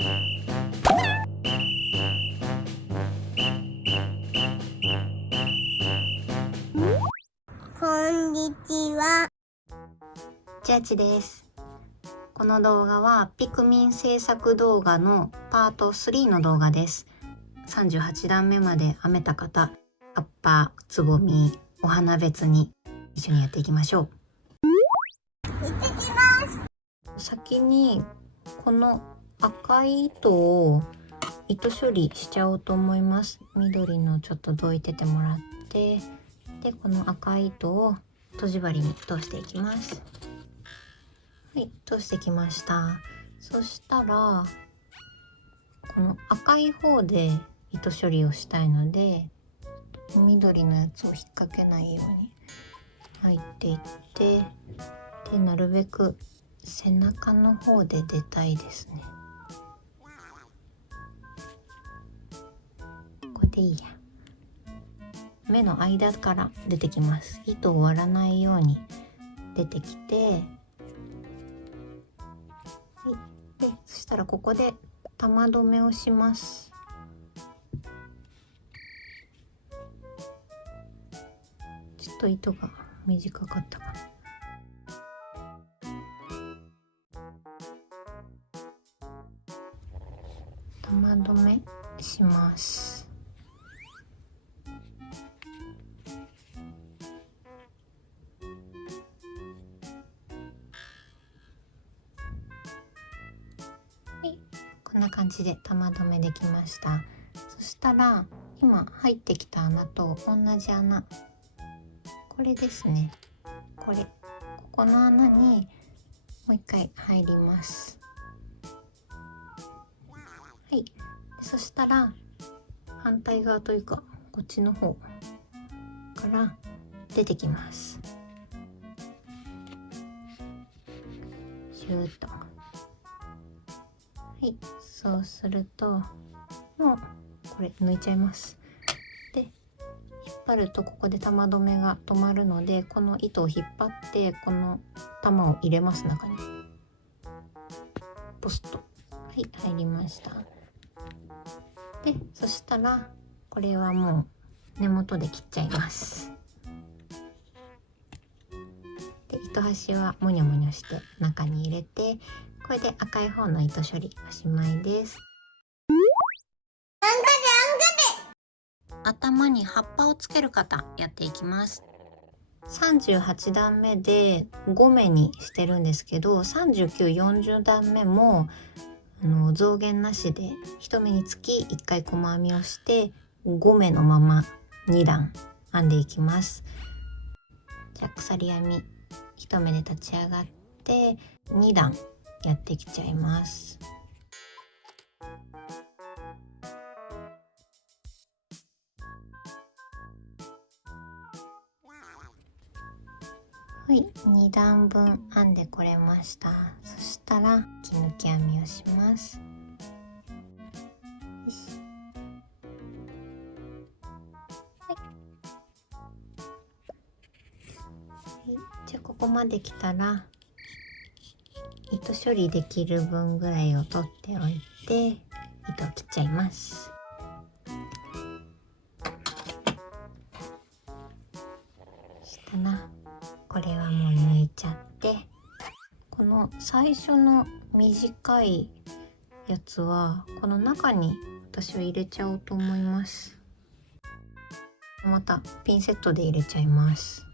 こんにちは。ジャッジです。この動画はピクミン制作動画のパート3の動画です。38段目まで編めた方、葉っぱ、つぼみ、お花別に一緒にやっていきましょ行ってきます。う。先にこの赤い糸を糸処理しちゃおうと思います。緑のちょっとどいててもらって、でこの赤い糸をとじ針に通していきます。はい、通してきました。そしたらこの赤い方で糸処理をしたいので、緑のやつを引っ掛けないように入っていって、でなるべく背中の方で出たいですね。これでいいや。目の間から出てきます。糸を割らないように出てきて、はい、でそしたらここで玉留めをします。ちょっと糸が短かったかな。玉留めします。はい、こんな感じで玉留めできました。そしたら今入ってきた穴と同じ穴、これですね。ここの穴にもう一回入ります。はい、そしたら反対側というかこっちの方から出てきます。シューッと。はい、そうするともうこれ抜いちゃいます。で引っ張るとここで玉留めが止まるので、この糸を引っ張ってこの玉を入れます。中にポスト、はい、入りました。でそしたらこれはもう根元で切っちゃいます。で糸端はモニョモニョして中に入れて、これで赤い方の糸処理おしまいです。頭に葉っぱをつける方やっていきます。38段目で5目にしてるんですけど、39、40段目も増減なしで1目につき1回細編みをして5目のまま2段編んでいきます。じゃあ鎖編み1目で立ち上がって2段やってきちゃいます。はい、2段分編んでこれました。そしたら引き抜き編みをします。じゃあここまで来たら糸処理できる分ぐらいを取っておいて糸を切っちゃいます。したらこれはもう抜いちゃって、この最初の短いやつはこの中に私は入れちゃおうと思います。またピンセットで入れちゃいます。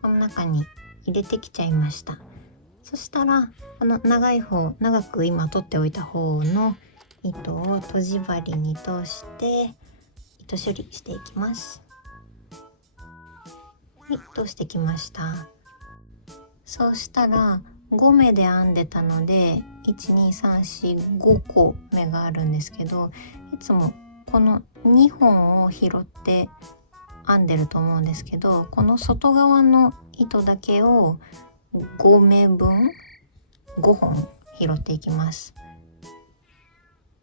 この中に入れてきちゃいました。そしたらこの長い方、長く今取っておいた方の糸をとじ針に通して糸処理していきます。はい、通してきました。そうしたら5目で編んでたので12345個目があるんですけど、いつもこの2本を拾って編んでると思うんですけど、この外側の糸だけを5目分5本拾っていきます。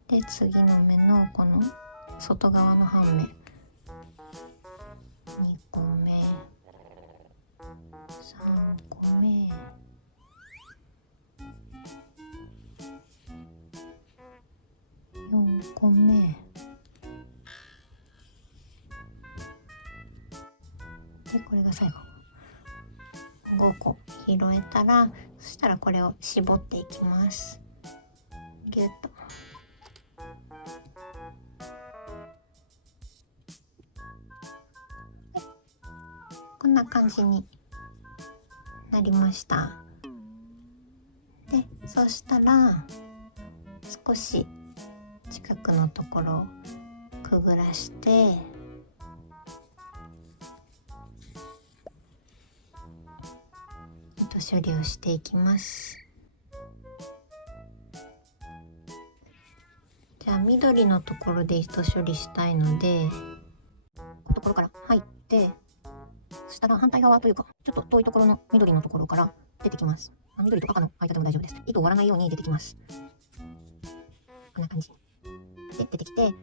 で次の目のこの外側の半目2個目3個目個目で、これが最後5個拾えたら、そしたらこれを絞っていきます。ギュッと。こんな感じになりました。で、そうしたら少し近くのところをくぐらして糸処理をしていきます。じゃあ緑のところで糸処理したいので、このところから入って、そしたら反対側というかちょっと遠いところの緑のところから出てきます。緑と赤の間でも大丈夫です。糸を割らないように出てきます。こんな感じで出てきて、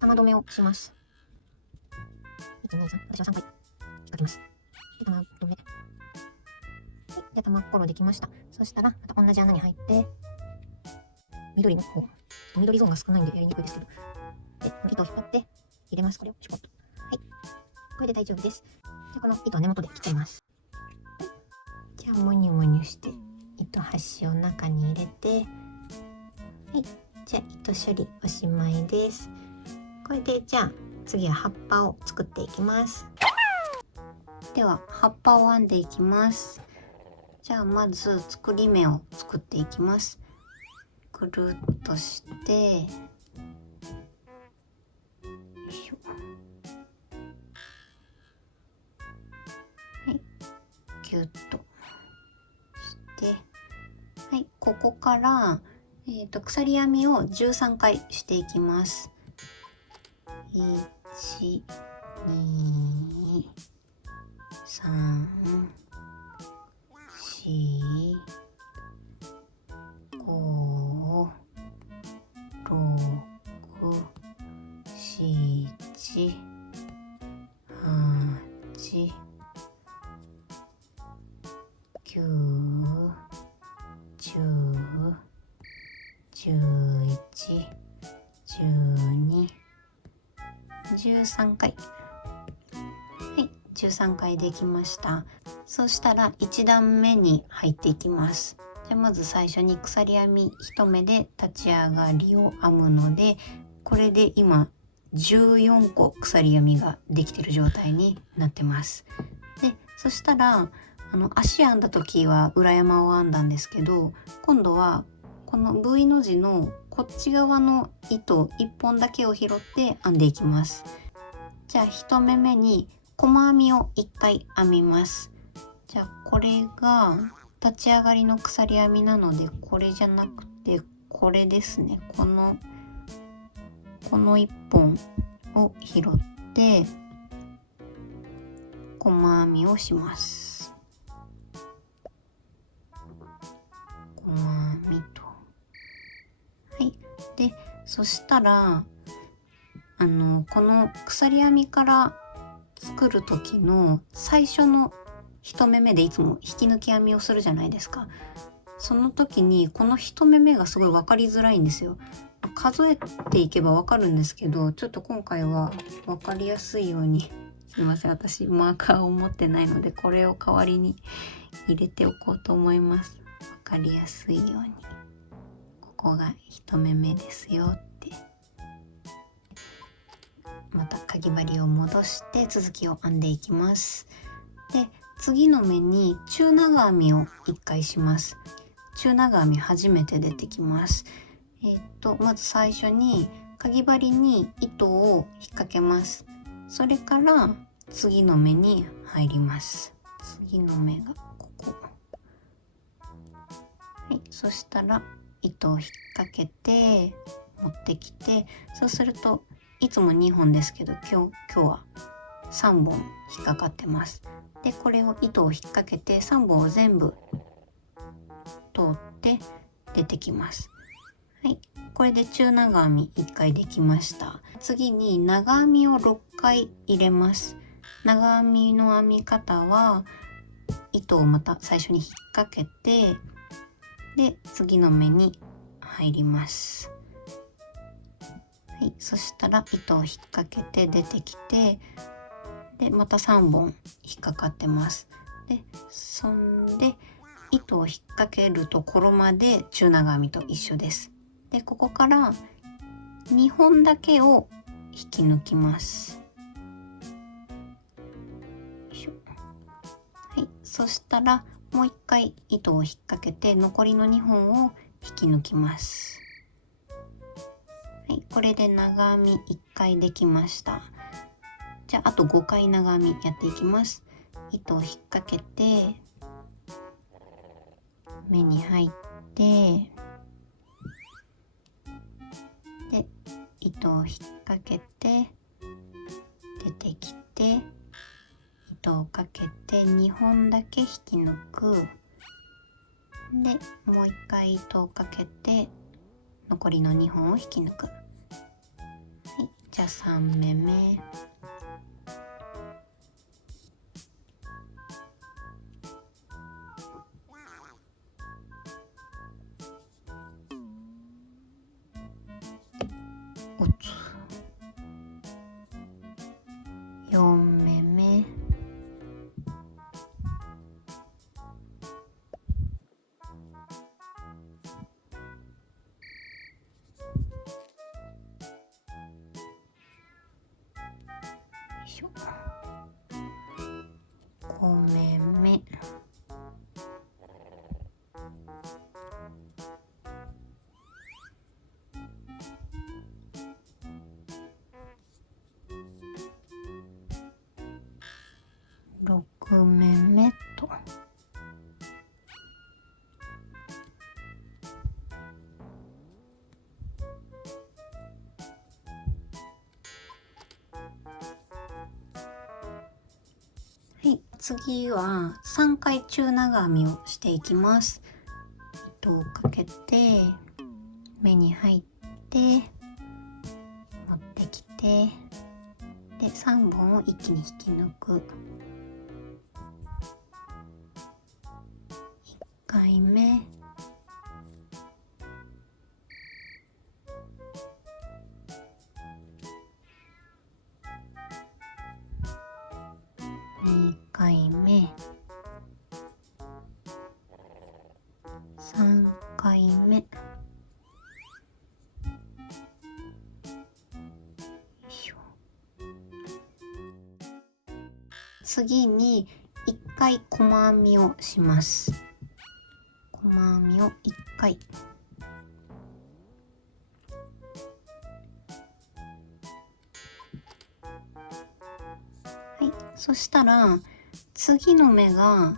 玉留めをします。1、2、3、私は3回引っ掛けます。で、玉留め。はい、で、玉ころできました。そしたらまた同じ穴に入って、緑の方、緑ゾーンが少ないんでやりにくいですけど、で、糸を引っ張って入れます。これをシュポッと。はい、これで大丈夫です。で、この糸は根元で切っちゃいます。じゃあモニュモニュして糸端を中に入れて、はい、じゃあ糸処理おしまいです。これでじゃあ次は葉っぱを作っていきます。では葉っぱを編んでいきます。じゃあまず作り目を作っていきます。くるっとして、よいしょ、はい、ギュッとして、はい、ここから、鎖編みを13回していきます。1、2、3、4、5、6、7、8、9、10、11、12、13回。はい、13回できました。そしたら1段目に入っていきます。じゃあまず最初に鎖編み1目で立ち上がりを編むので、これで今14個鎖編みができてる状態になってます。で、そしたら足編んだ時は裏山を編んだんですけど、今度はこの V の字のこっち側の糸1本だけを拾って編んでいきます。じゃあ1目目に細編みを1回編みます。じゃあこれが立ち上がりの鎖編みなので、これじゃなくてこれですね。この1本を拾って細編みをします。細編みと、はい。で、そしたらこの鎖編みから作る時の最初の1目目でいつも引き抜き編みをするじゃないですか。その時にこの1目目がすごい分かりづらいんですよ。数えていけば分かるんですけど、ちょっと今回は分かりやすいように、すいません、私マーカーを持ってないのでこれを代わりに入れておこうと思います。分かりやすいように、ここが1目目ですよって。またかぎ針を戻して続きを編んでいきます。で、次の目に中長編みを1回します。中長編み初めて出てきます。まず最初にかぎ針に糸を引っ掛けます。それから次の目に入ります。次の目がここ。はい、そしたら糸を引っ掛けて持ってきて、そうするといつも2本ですけど、今日は3本引っかかってます。で、これを糸を引っ掛けて3本を全部通って出てきます。はい、これで中長編み1回できました。次に長編みを6回入れます。長編みの編み方は糸をまた最初に引っ掛けて、で次の目に入ります。い、そしたら糸を引っ掛けて出てきて、でまた3本引っかかってます。でそんで糸を引っ掛けるところまで中長編みと一緒です。でここから2本だけを引き抜きます。はい、そしたらもう一回糸を引っ掛けて残りの2本を引き抜きます。はい、これで長編み1回できました。じゃああと5回長編みやっていきます。糸を引っ掛けて目に入ってで糸を引っ掛けて出てきて糸をかけて2本だけ引き抜く。でもう一回糸をかけて残りの2本を引き抜く。はい、じゃあ3目目。おつ4目目。5目目。6目目と。はい、次は3回中長編みをしていきます。糸をかけて目に入って持ってきてで3本を一気に引き抜く。1回目。2回目。3回目。次に1回細編みをします。細編みを1回。はい、そしたら次の目が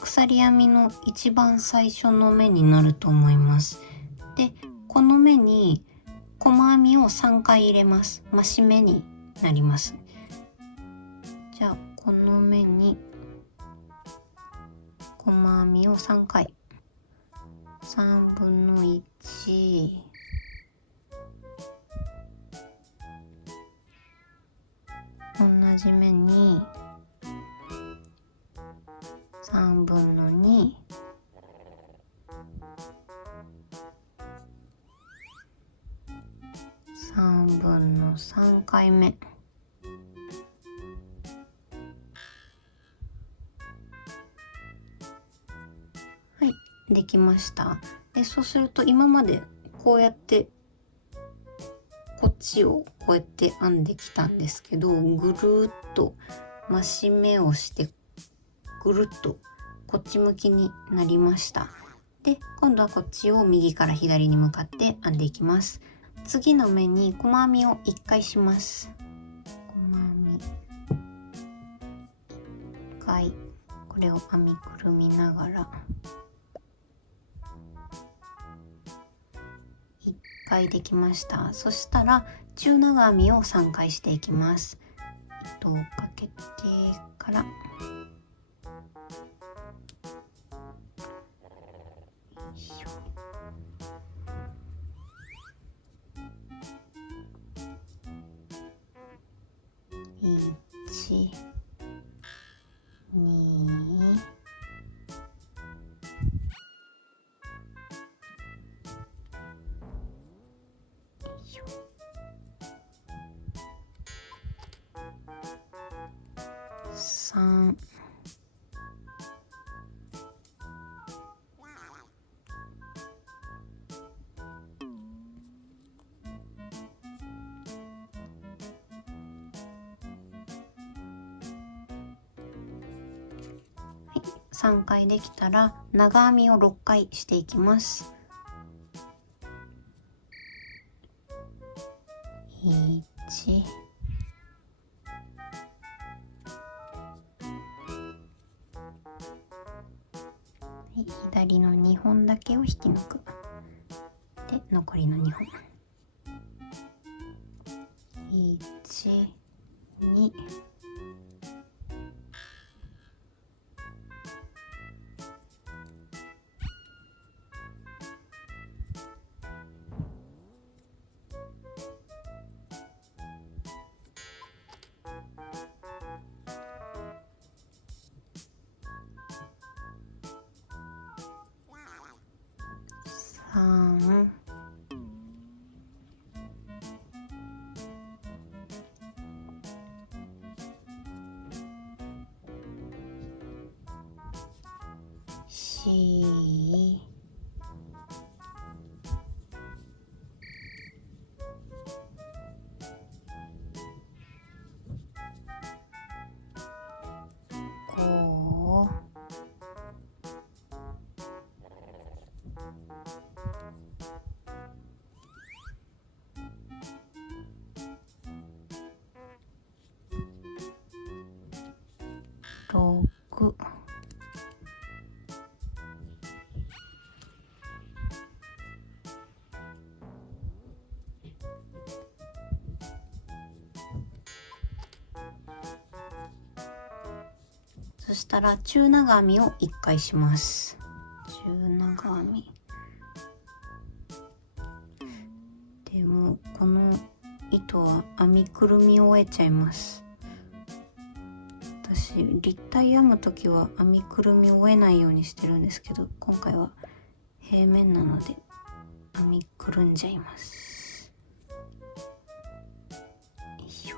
鎖編みの一番最初の目になると思います。でこの目に細編みを3回入れます。増し目になります。じゃあこの目に細編みを3回。3分の1。同じ目に3分の2。3分の3回目。はい、できました。でそうすると今までこうやってこっちをこうやって編んできたんですけど、ぐるーっと増し目をしてぐるっとこっち向きになりました。で今度はこっちを右から左に向かって編んでいきます。次の目に細編みを1回します。細編み1回、これを編みくるみながら1回できました。そしたら中長編みを3回していきます。糸をかけてから1、2、3、3回できたら長編みを6回していきます。1、左の2本だけを引き抜く。で残りの2本。1、2、3、4、5、6、そしたら中長編みを1回します。中長編みでもこの糸は編みくるみを終えちゃいます。私立体編む時は編みくるみを終えないようにしてるんですけど、今回は平面なので編みくるんじゃいます。よいしょ。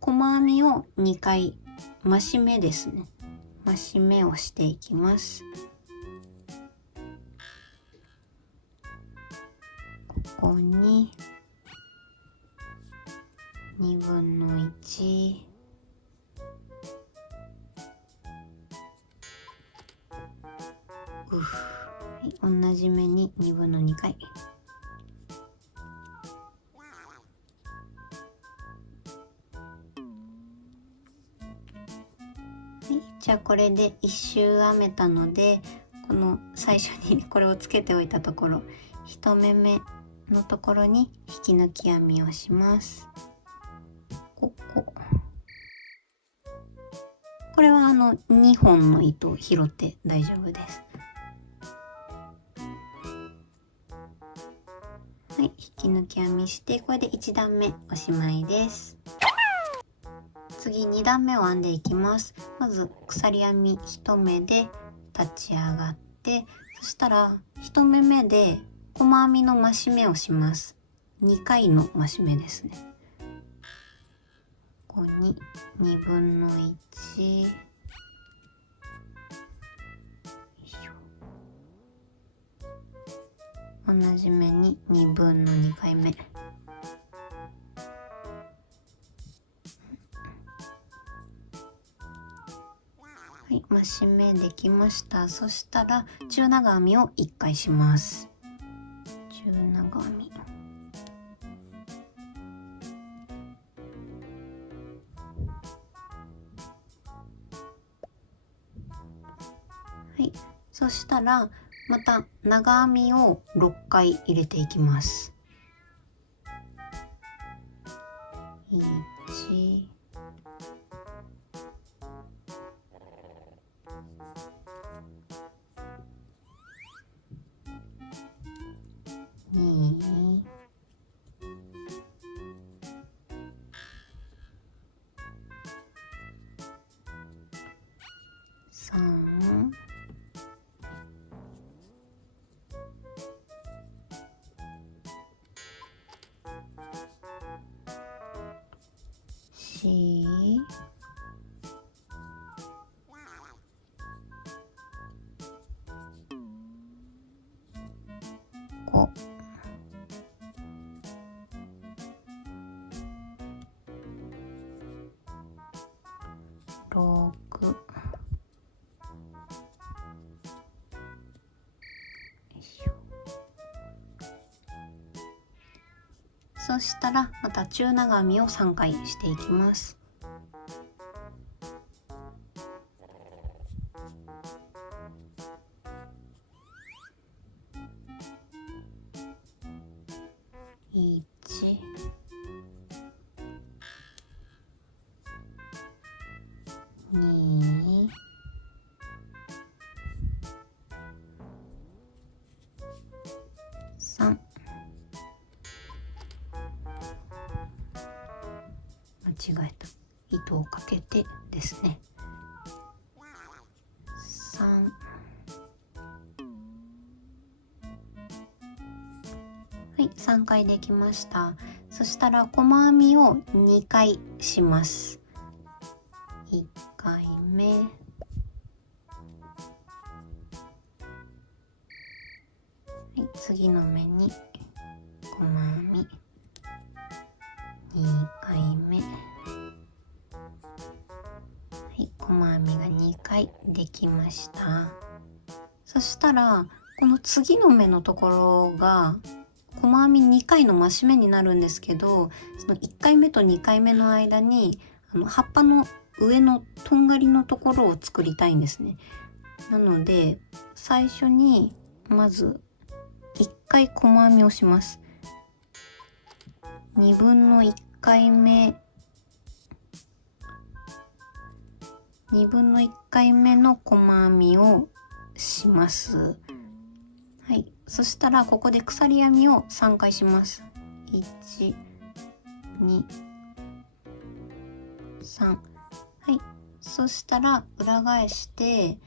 細編みを2回増し目ですね。増し目をしていきます。ここに1/2、はい、同じ目に2/2回。じゃあこれで1周編めたので、この最初にこれをつけておいたところ1目目のところに引き抜き編みをします。これは2本の糸を拾って大丈夫です。はい、引き抜き編みしてこれで1段目おしまいです。次2段目を編んでいきます。まず鎖編み1目で立ち上がって、そしたら1目目で細編みの増し目をします。2回の増し目ですね。ここに1/2、同じ目に2/2回目。はい、増し目できました。そしたら中長編みを1回します。中長編み。はい、そしたらまた長編みを6回入れていきます。1、2、3、5、6、よいしょ。そしたらまた中長編みを3回していきます。1、2、3、間違えた、糸をかけてですね。3、はい、3回できました。そしたら細編みを2回します。1回目、はい、次の目に細編み2回目、はい、細編みが2回できました。そしたらこの次の目のところが細編み2回の増し目になるんですけど、その1回目と2回目の間に葉っぱの上のとんがりのところを作りたいんですね。なので最初にまず1回細編みをします。2分の1回目、2分の1回目の細編みをします。はい、そしたらここで鎖編みを3回します。1、2、3、はい、そしたら裏返して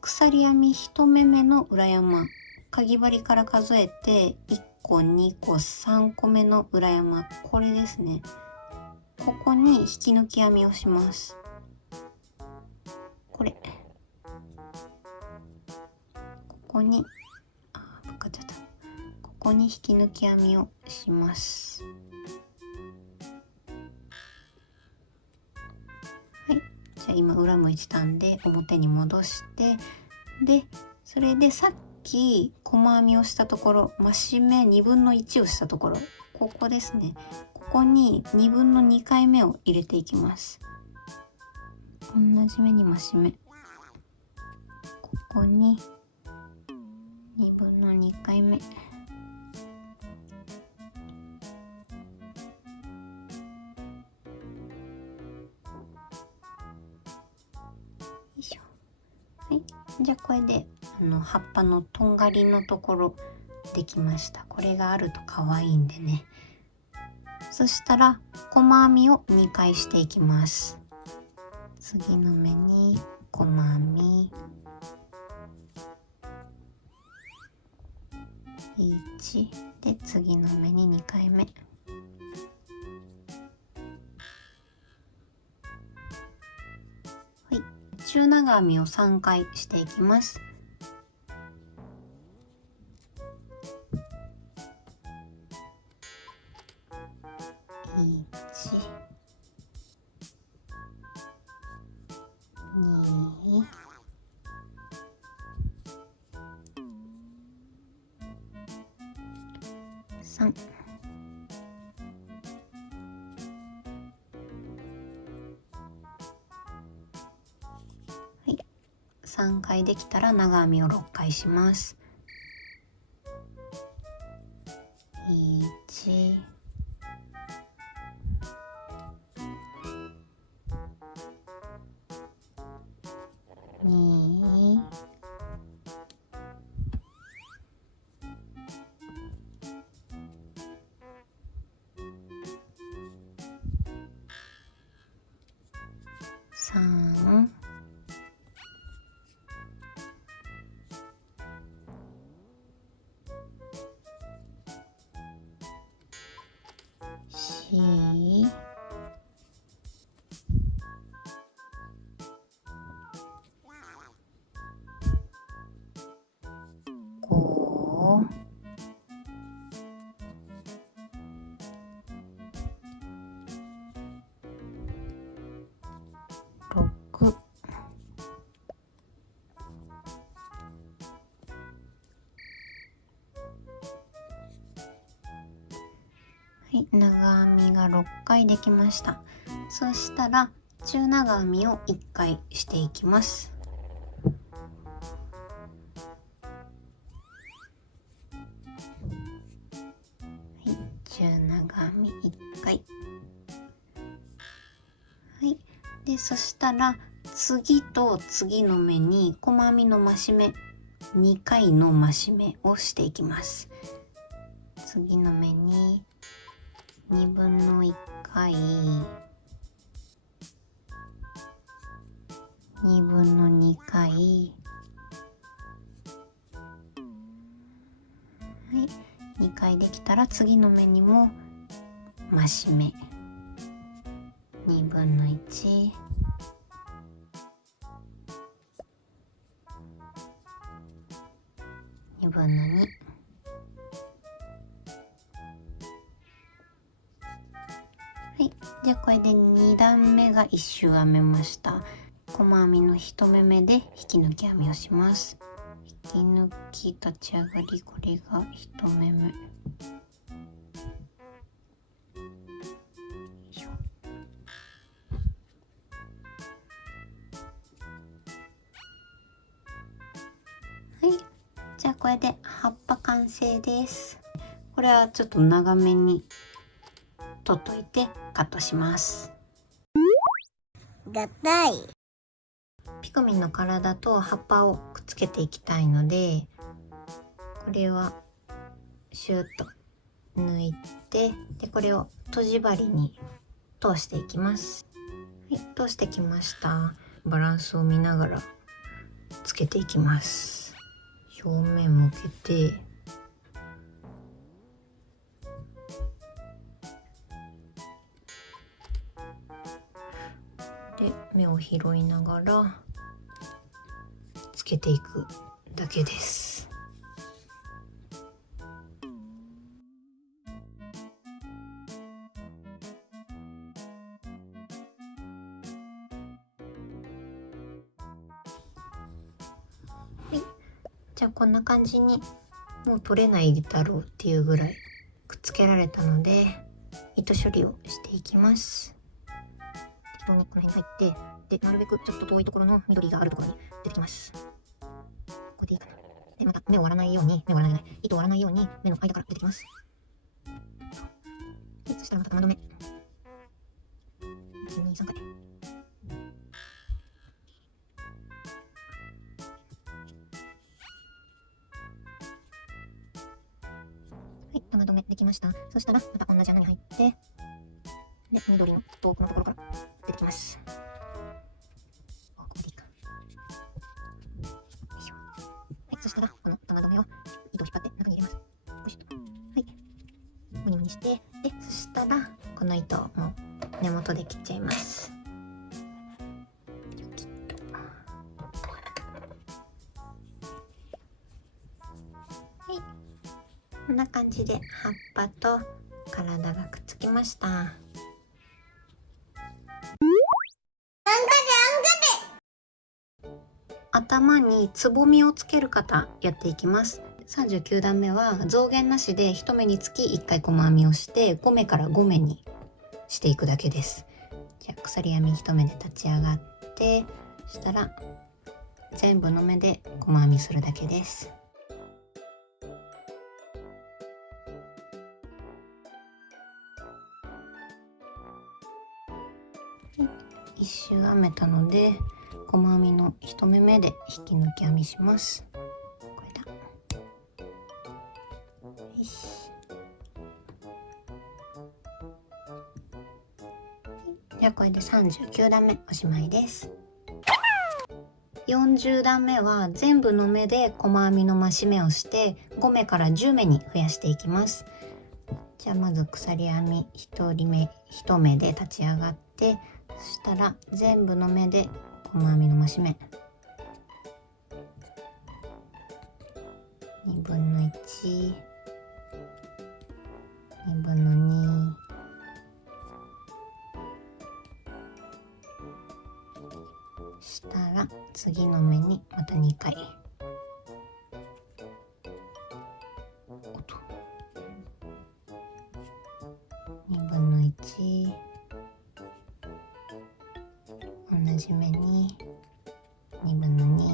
鎖編み1目目の裏山、かぎ針から数えて1個2個3個目の裏山、これですね。ここに引き抜き編みをします。これここにぶっかっちゃった。ここに引き抜き編みをします。はい、じゃあ今裏向いてたんで表に戻して、でそれでさっき細編みをしたところ、増し目2分の1をしたところ、ここですね。ここに2分の2回目を入れていきます。同じ目に増し目、ここに2分の2回目、よいしょ。はい、じゃあこれで葉っぱのとんがりのところできました。これがあると可愛いんでね。そしたら細編みを2回していきます。次の目に細編み1で、次の目に2回目、はい、中長編みを3回していきます。1、2、3、はい、3回できたら長編みを6回します。1、2、3、4、い、長編みが6回できました。そしたら中長編みを1回していきます。はい、中長編み1回。はい、でそしたら次と次の目に細編みの増し目2回の増し目をしていきます。次の目に2分の1回、2分の2回、はい、2回できたら次の目にも増し目2分の1、2分の2、はい、じゃあこれで2段目が1周編めました。細編みの1目目で引き抜き編みをします。引き抜き立ち上がり、これが1目目。はい、じゃあこれで葉っぱ完成です。これはちょっと長めに取っといてカットします。合体。ピクミンの体と葉っぱをくっつけていきたいので、これはシューッと抜いて、でこれをとじ針に通していきます。はい、通してきました。バランスを見ながらつけていきます。表面向けて、で目を拾いながらつけていくだけです。はい、じゃあこんな感じにもう取れないだろうっていうぐらいくっつけられたので、糸処理をしていきます。適当にこの辺に入って、でなるべくちょっと遠いところの緑があるところに出てきます。これでいいかな。でまた目を割らないように、糸を割らないように目の間から出てきます。でそしたらまた玉留め1、2、3回。はい、玉留めできました。そしたらまた同じ穴に入って、で緑の遠くのところから出てきます。ここでいいか。よいしょ。はい、そしたらこの玉留めを糸を引っ張って中に入れます。ポシッと。はい。ムニムニして、でそしたらこの糸をもう根元で切っちゃいます。はい、こんな感じで葉っぱと体がくっつきました。頭につぼみをつける方やっていきます。39段目は増減なしで1目につき1回細編みをして5目から5目にしていくだけです。じゃあ鎖編み1目で立ち上がって、そしたら全部の目で細編みするだけです。一周編めたので細編みの1目目で引き抜き編みします。これだ。よし。じゃあこれで39段目おしまいです。40段目は全部の目で細編みの増し目をして5目から10目に増やしていきます。じゃあまず鎖編み1目で立ち上がって、そしたら全部の目で細編みの増し目2分の1、2分の2、したら次の目にまた2回。1、同じ目に2分の2。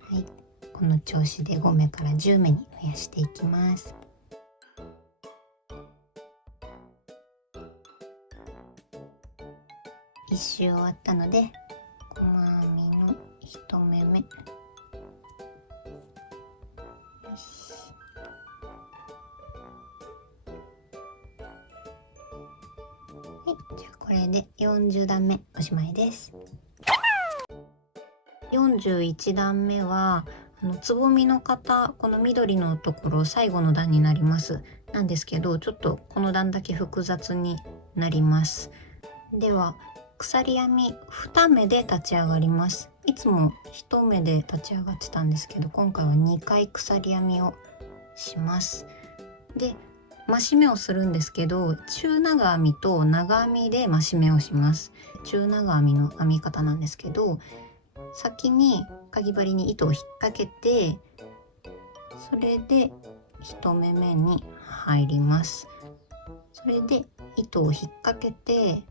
はい、この調子で5目から10目に増やしていきます。1周終わったので、細編みの1目目、よし、はい、じゃあこれで40段目おしまいです。41段目はつぼみの型、この緑のところ最後の段になります。なんですけど、ちょっとこの段だけ複雑になります。では鎖編み2目で立ち上がります。いつも1目で立ち上がってたんですけど、今回は2回鎖編みをします。で増し目をするんですけど、中長編みと長編みで増し目をします。中長編みの編み方なんですけど、先にかぎ針に糸を引っ掛けて、それで1目目に入ります。それで糸を引っ掛けて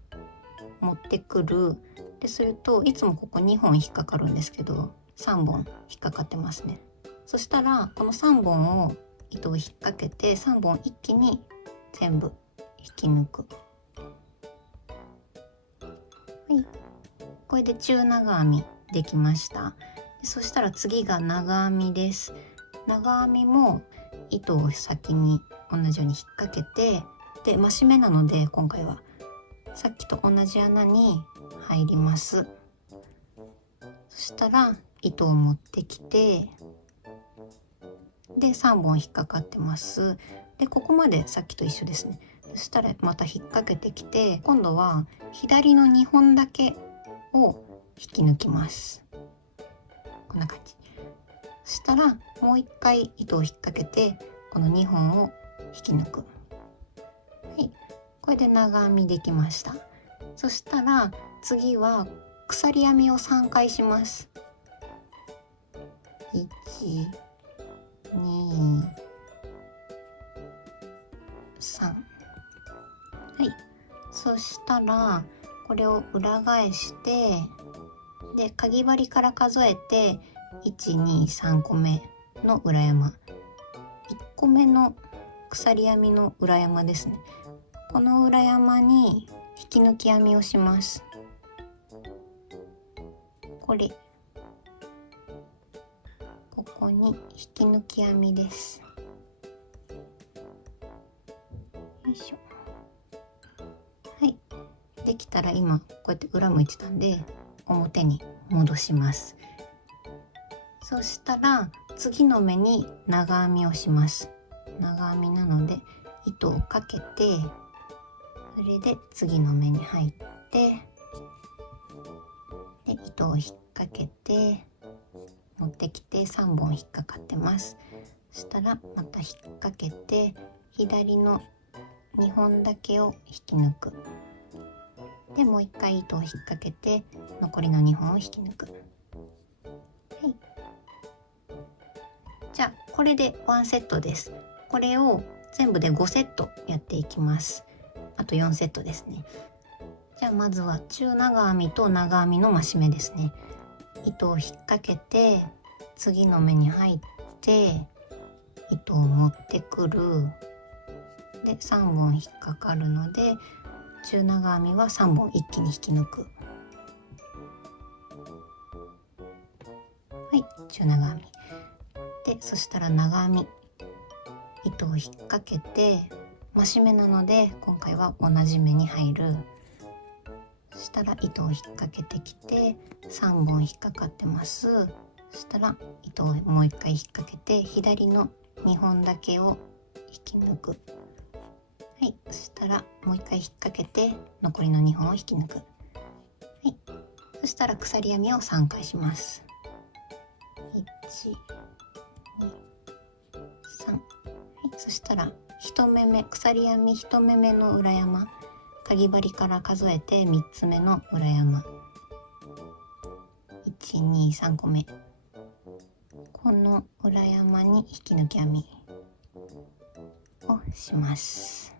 持ってくる。でするといつもここ2本引っかかるんですけど、3本引っかかってますね。そしたらこの3本を糸を引っ掛けて3本一気に全部引き抜く。はい、これで中長編みできました。そしたら次が長編みです。長編みも糸を先に同じように引っ掛けて、で増し目なので今回はさっきと同じ穴に入ります。そしたら糸を持ってきて、で3本引っかかってます。でここまでさっきと一緒ですね。そしたらまた引っ掛けてきて、今度は左の2本だけを引き抜きます。こんな感じ。そしたらもう一回糸を引っ掛けてこの2本を引き抜く。はい、これで長編みできました。そしたら次は鎖編みを3回します。1、2、3。はい、そしたらこれを裏返して、でかぎ針から数えて123個目の裏山、1個目の鎖編みの裏山ですね。この裏山に引き抜き編みをします。これここに引き抜き編みです。よいしょ。はい、できたら今こうやって裏向いてたんで表に戻します。そしたら次の目に長編みをします。長編みなので糸をかけて、それで次の目に入って、で糸を引っ掛けて持ってきて3本引っかかってます。そしたらまた引っ掛けて左の2本だけを引き抜く。でもう一回糸を引っ掛けて残りの2本を引き抜く。はい、じゃあこれで1セットです。これを全部で5セットやっていきます。あと4セットですね。じゃあまずは中長編みと長編みの増し目ですね。糸を引っ掛けて次の目に入って糸を持ってくる。で3本引っかかるので中長編みは3本一気に引き抜く。はい、中長編みで、そしたら長編み糸を引っ掛けて増し目なので今回は同じ目に入る。そしたら糸を引っ掛けてきて3本引っかかってます。そしたら糸をもう一回引っ掛けて左の2本だけを引き抜く。はい、そしたらもう一回引っ掛けて残りの2本を引き抜く。はい、そしたら鎖編みを3回します。1、2、3。はい、そしたら1目目、鎖編み1目目の裏山、かぎ針から数えて3つ目の裏山、1、2、3個目、この裏山に引き抜き編みをします。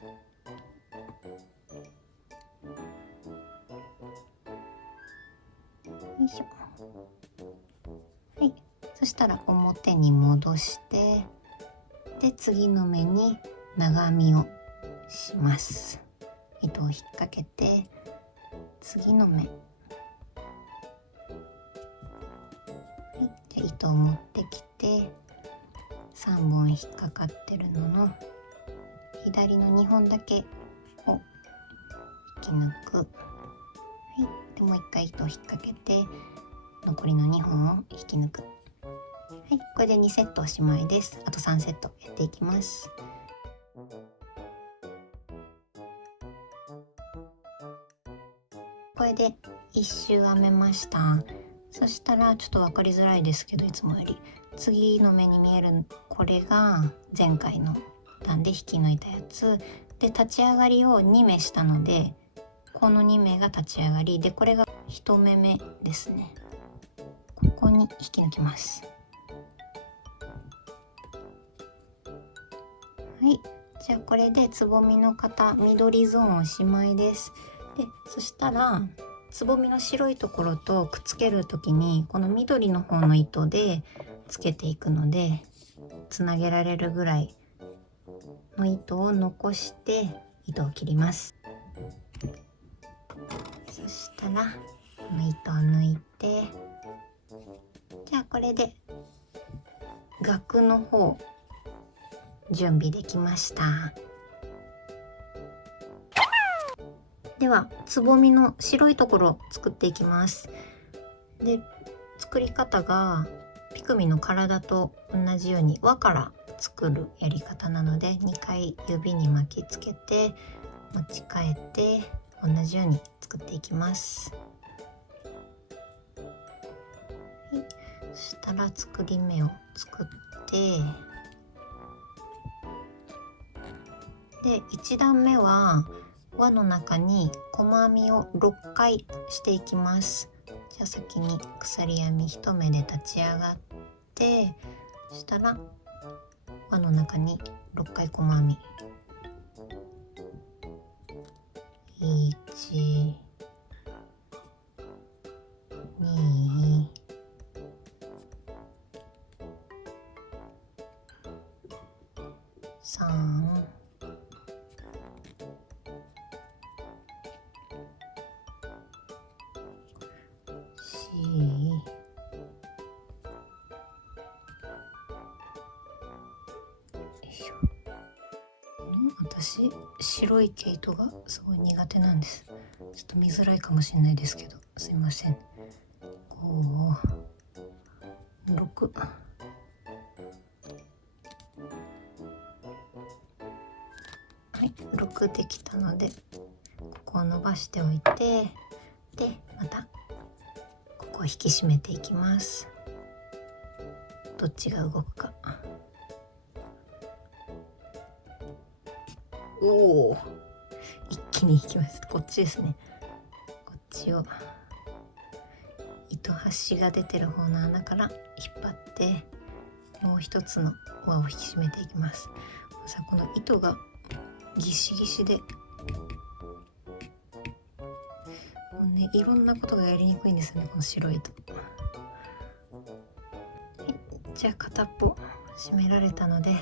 よいしょ。はい、そしたら表に戻して、で次の目に長編みをします。糸を引っ掛けて次の目、はい、じゃあ糸を持ってきて3本引っかかってるのの左の2本だけを引き抜く。はい、でもう一回糸を引っ掛けて残りの2本を引き抜く。はい、これで2セットおしまいです。あと3セットやっていきます。これで1周編めました。そしたらちょっと分かりづらいですけど、いつもより次の目に見えるこれが前回の段で引き抜いたやつで、立ち上がりを2目したのでこの2目が立ち上がりで、これが1目目ですね。ここに引き抜きます。はい、じゃあこれでつぼみの型緑ゾーンおしまいです。でそしたらつぼみの白いところとくっつける時にこの緑の方の糸でつけていくので、つなげられるぐらいの糸を残して糸を切ります。そしたらこの糸を抜いて、じゃあこれで額の方準備できました。ではつぼみの白いところ作っていきます。で作り方がピクミンの体と同じように輪から作るやり方なので、2回指に巻きつけて持ち替えて同じように作っていきます。はい、そしたら作り目を作って、で1段目は輪の中に細編みを6回していきます。じゃあ先に鎖編み1目で立ち上がって、そしたら輪の中に6回細編み、1、2、3、私白い毛糸がすごい苦手なんです。ちょっと見づらいかもしれないですけどすいません。5、6、はい、6できたのでここを伸ばしておいて、でまたここを引き締めていきます。どっちが動くか。おお、一気に引きました。こっちですね。こっちを糸端が出てる方の穴から引っ張ってもう一つの輪を引き締めていきます。さあこの糸がギシギシでもうね、いろんなことがやりにくいんですよね、この白い糸。はい、じゃあ片っぽ締められたので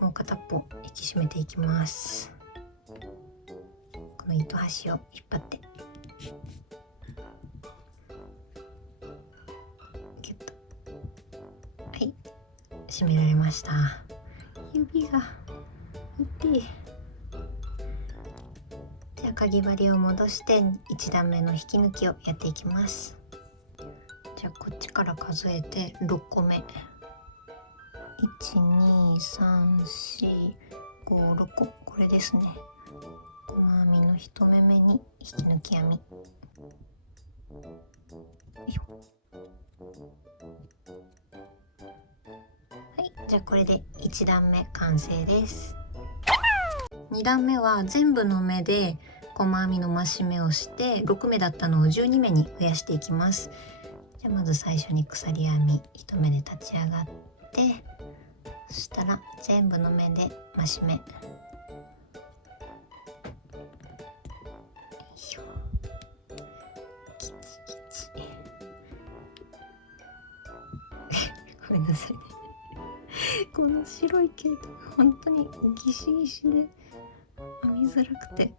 もう片っぽ引き締めていきます。この糸端を引っ張ってギュッと、はい、締められました。指が痛い。じゃあかぎ針を戻して1段目の引き抜きをやっていきます。じゃあこっちから数えて6個目、12345個、これですね。細編みの1目目に引き抜き編み、よいしょ。はい、じゃあこれで1段目完成です。2段目は全部の目で細編みの増し目をして6目だったのを12目に増やしていきます。じゃあまず最初に鎖編み1目で立ち上がって、そしたら全部の目で増し目なさいねこの白い毛糸が本当にギシギシで編みづらくてち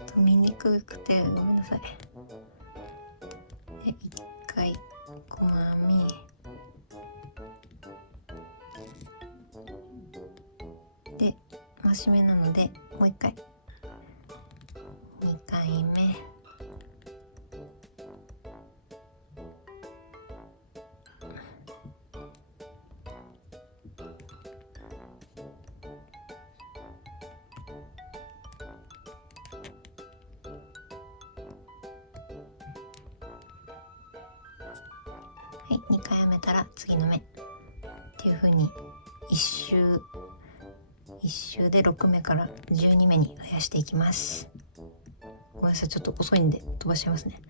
ょっと見にくくてごめんなさい。で一回細編みで増し目なのでもう一回2回目はい、2回編めたら次の目っていう風に1周で6目から12目に増やしていきます。ごめんなさい、ちょっと遅いんで飛ばしちゃいますね。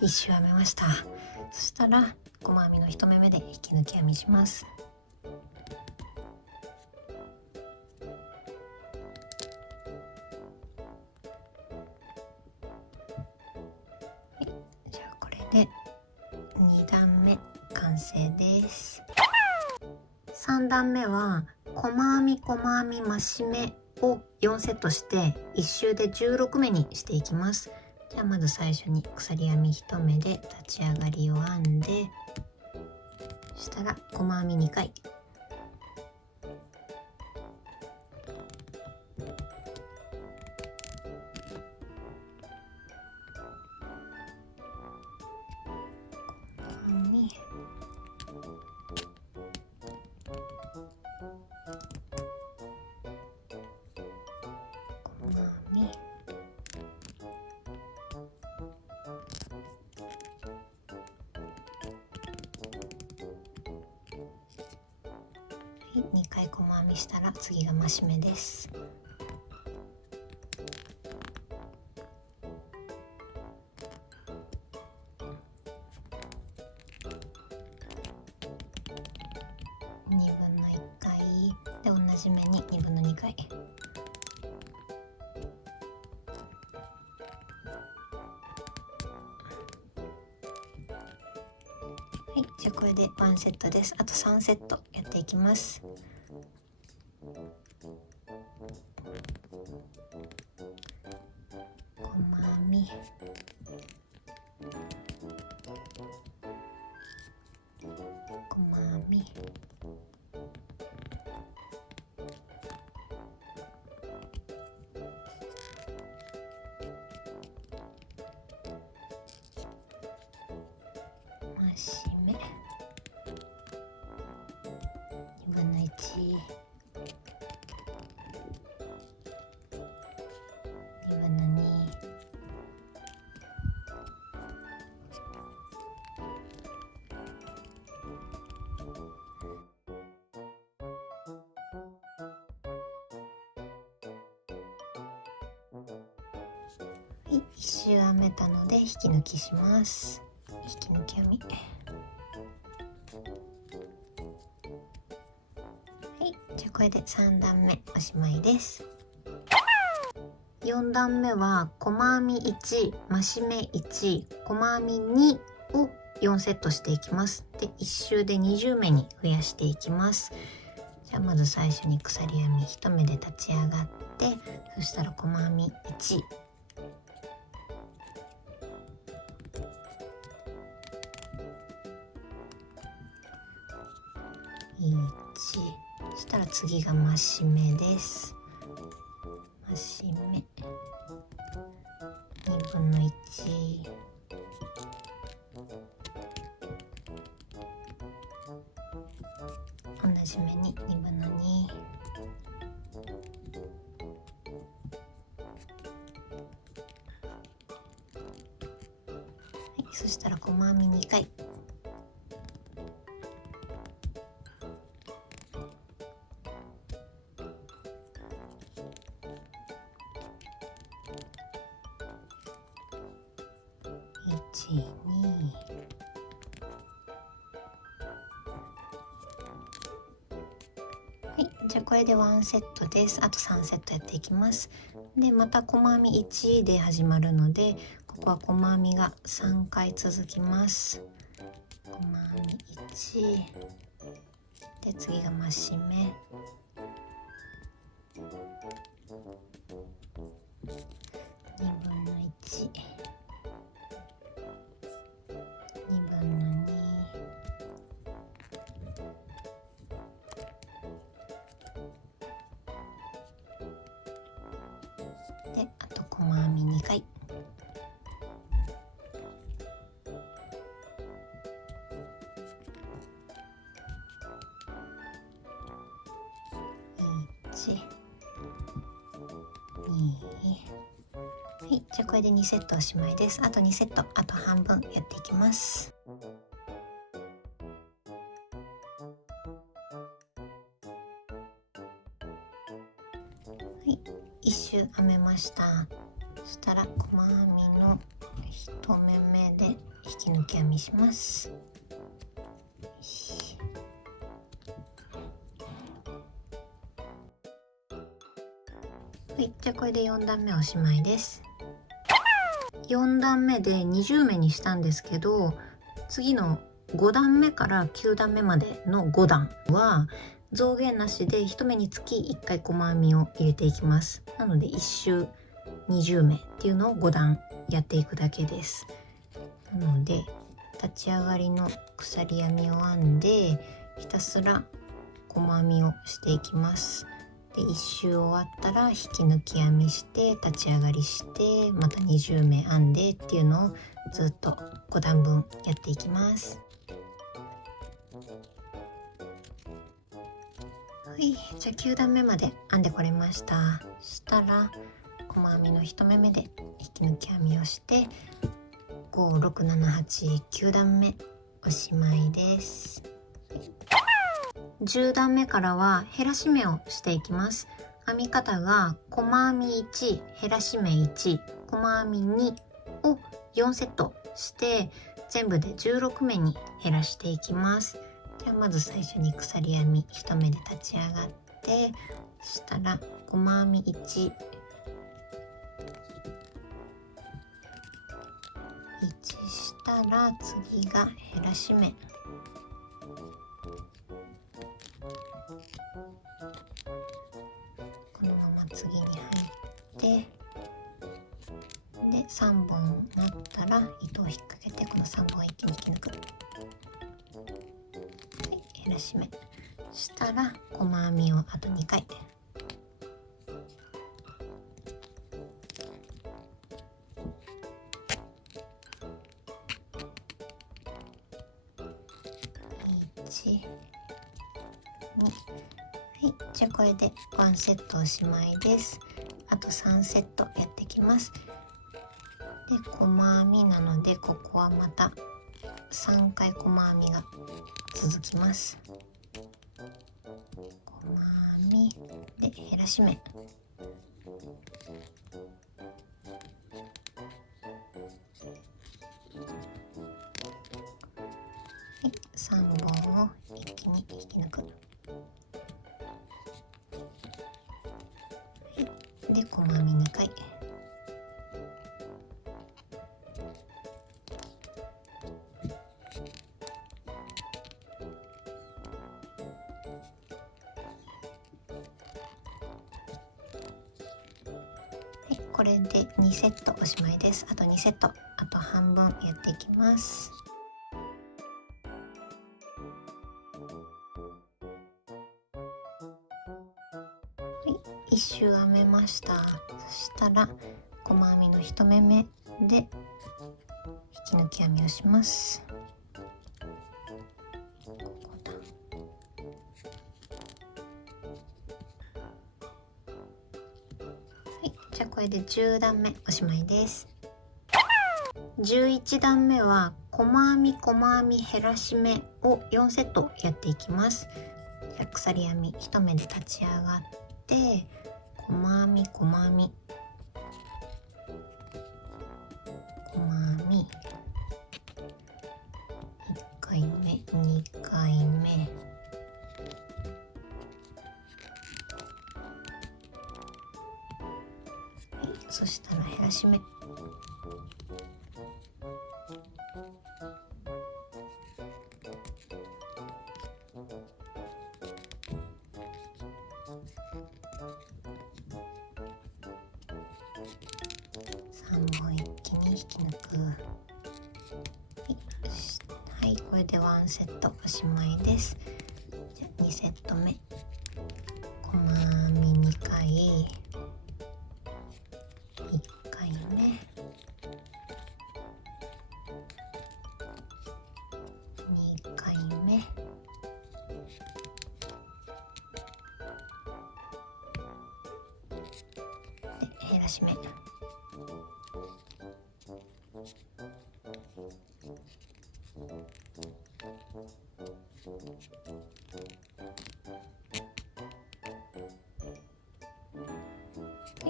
1周編めました。そしたら細編みの1目目で引き抜き編みします。じゃあこれで2段目完成です。3段目は細編み細編み増し目を4セットして1周で16目にしていきます。じゃあまず最初に鎖編み1目で立ち上がりを編んで、そしたら細編み2回、2回細編みしたら次が増し目です。2分の1回で同じ目に2分の2回。はい、じゃあこれで1セットです。あと3セットやっていきます。細編み、細編み、増し目、2分の1、2分の2、はい、1周編めたので引き抜きします。引き抜き編み、はい、じゃあこれで3段目おしまいです。4段目は細編み1、増し目1、細編み2を4セットしていきます。で1周で20目に増やしていきます。じゃあまず最初に鎖編み1目で立ち上がって、そしたら細編み1、そしたら次が増し目です。増し目2分の1、同じ目に2分の2、はい、そしたら細編み2回、1、2、はい、じゃあこれで1セットです。あと3セットやっていきます。でまた細編み1で始まるので、ここは細編みが3回続きます。細編み1で、次が増し目、2分の1、2分の2、であと細編み2回。1、2、はい、じゃあこれで2セットおしまいです。あと2セット、あと半分やっていきます。はい、1周編めました。そしたら細編みの1目目で引き抜き編みします。はい、じゃあこれで4段目おしまいです。4段目で20目にしたんですけど、次の5段目から9段目までの5段は増減なしで1目につき1回細編みを入れていきます。なので1周20目っていうのを5段やっていくだけです。なので立ち上がりの鎖編みを編んで、ひたすら細編みをしていきます。で1周終わったら引き抜き編みして立ち上がりしてまた20目編んでっていうのをずっと5段分やっていきます。はい、じゃあ9段目まで編んでこれました。したら細編みの1目目で引き抜き編みをして5、6、7、8、9段目おしまいです。10段目からは減らし目をしていきます。編み方が細編み1、減らし目1、細編み2を4セットして全部で16目に減らしていきます。ではまず最初に鎖編み1目で立ち上がって、そしたら細編み1、したら次が減らし目、このまま次に入ってで3本なったら糸を引っ掛けてこの3本を一気に引き抜く。はい、減らし目したら細編みをあと2回。1、2、はい、じゃあこれで1セットおしまいです。あと3セットやっていきます。で細編みなのでここはまた3回細編みが続きます。細編みで減らし目、はい、3本を一気に引き抜く。はい、で細編み2回。これで2セットおしまいです。あと2セット、あと半分やっていきます。はい、1周編めました。そしたら細編みの1目目で引き抜き編みをします。じゃあこれで10段目おしまいです。11段目は細編み細編み減らし目を4セットやっていきます。じゃあ鎖編み1目で立ち上がって細編み細編み細編み1回目2回目そしたら減らし目。3本一気に引き抜く。はい、これで1セットおしまいです。じゃあ2セット目、細編み2回、1回目、2回目、で減らし目。は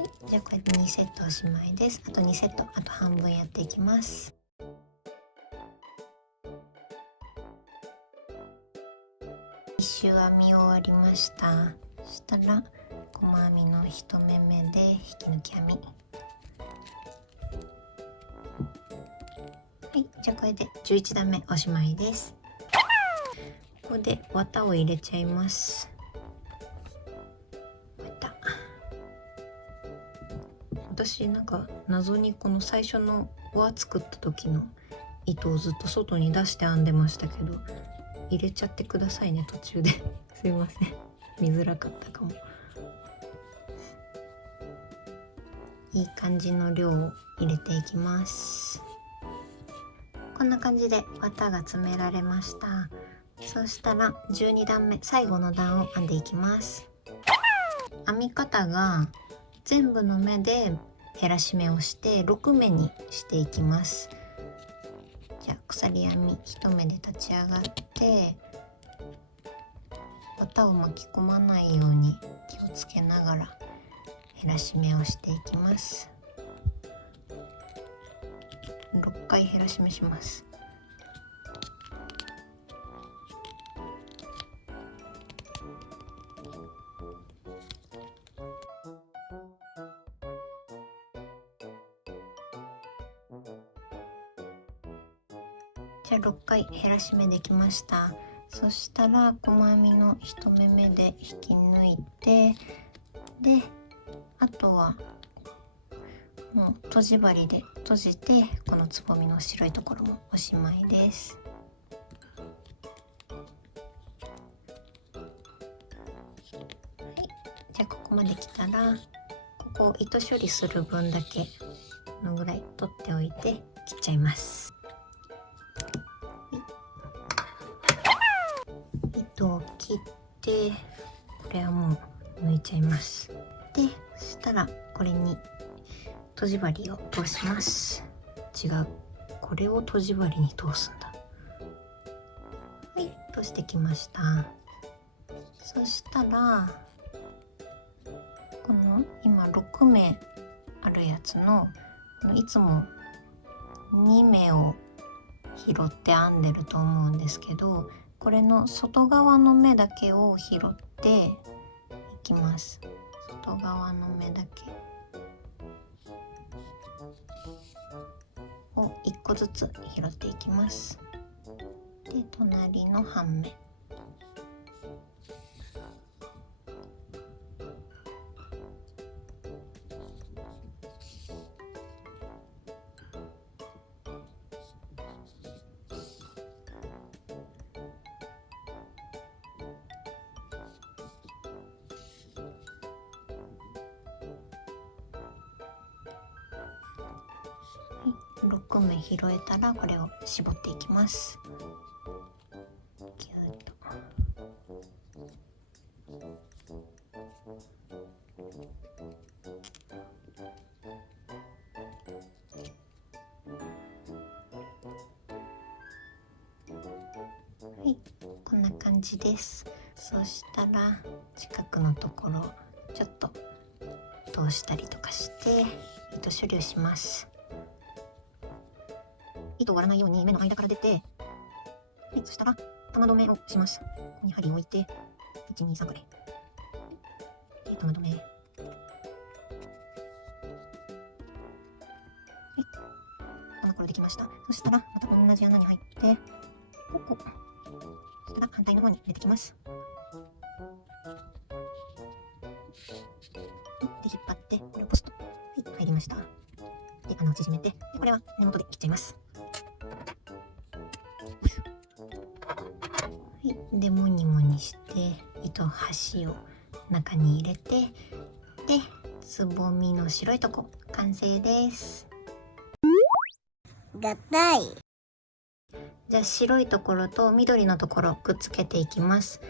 い、じゃあこれで2セットおしまいです。あと2セット、あと半分やっていきます。1周編み終わりました。そしたら細編みの1目目で引き抜き編み。はい、じゃあこれで11段目おしまいです。ここで綿を入れちゃいます。私なんか謎にこの最初の輪作った時の糸をずっと外に出して編んでましたけど、入れちゃってくださいね途中ですいません、見づらかったかも。いい感じの量を入れていきます。こんな感じで綿が詰められました。そしたら12段目最後の段を編んでいきます。編み方が全部の目で減らし目をして6目にしていきます。じゃあ鎖編み1目で立ち上がって綿を巻き込まないように気をつけながら減らし目をしていきます。6回減らし目します。じゃあ6回減らし目できました。そしたら細編みの1目目で引き抜いて、であとはもうとじ針で閉じて、このつぼみの白いところもおしまいです。はい、じゃあここまで来たらここ糸処理する分だけのぐらい取っておいて切っちゃいます。糸を切ってこれはもう抜いちゃいます。でそしたらこれにとじ針を通します。違う、これをとじ針に通すんだ。はい、通してきました。そしたらこの今6目あるやつのいつも2目を拾って編んでると思うんですけど、これの外側の目だけを拾っていきます。外側の目だけを1個ずつ拾っていきます。で隣の半目、6目拾えたらこれを絞っていきます。ギューッと。はい、こんな感じです。そしたら近くのところをちょっと通したりとかして糸処理をします。糸を割らないように目の間から出て、はい、そしたら玉留めをします。ここに針を置いて1、2、3くらいで玉留め。ろできました。そしたらまた同じ穴に入って、ここ。そしたら反対の方に入れてきます。で、引っ張って、これをポスト。はい、入りました。で、穴を縮めて、でこれは根元で切っちゃいます。はい、で、もにもにして、糸端を中に入れて、で、つぼみの白いとこ、完成です。合体。じゃあ白いところと緑のところくっつけていきます。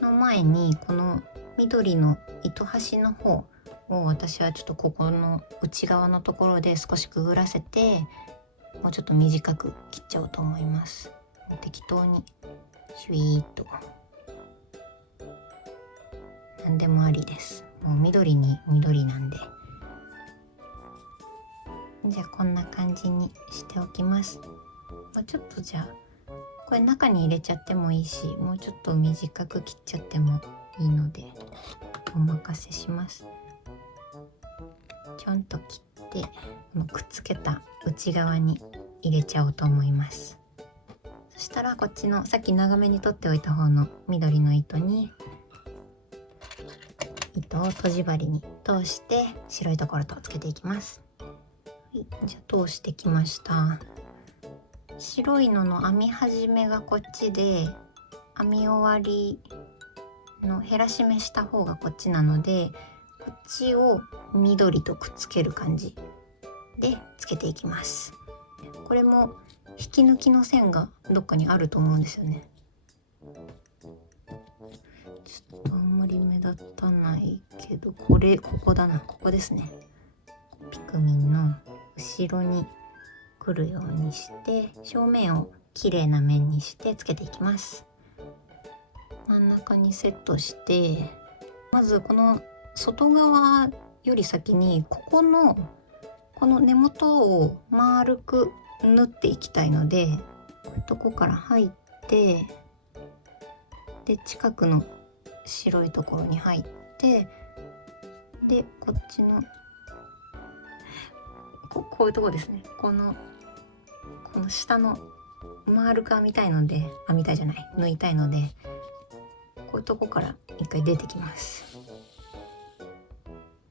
の前にこの緑の糸端の方を私はちょっとここの内側のところで少しくぐらせて、もうちょっと短く切っちゃおうと思います。適当にシュイーっと。何でもありです。もう緑に緑なんで。じゃあこんな感じにしておきます。ちょっとじゃあこれ中に入れちゃってもいいし、もうちょっと短く切っちゃってもいいのでお任せします。ちょんと切ってこのくっつけた内側に入れちゃおうと思います。そしたらこっちのさっき長めに取っておいた方の緑の糸に糸をとじ針に通して白いところとつけていきます。はい、じゃあ通してきました。白いのの編み始めがこっちで、編み終わりの減らし目した方がこっちなので、こっちを緑とくっつける感じでつけていきます。これも引き抜きの線がどっかにあると思うんですよね。ちょっとあんまり目立たないけど、ここだな、ここですね。ピクミンの後ろに来るようにして正面を綺麗な面にしてつけていきます。真ん中にセットして、まずこの外側より先にこの根元を丸く縫っていきたいので、こういうとこから入って、で近くの白いところに入って、でこっちのこういうところですね。この下の丸く編みたいので、縫いたいので、こういうとこから一回出てきます。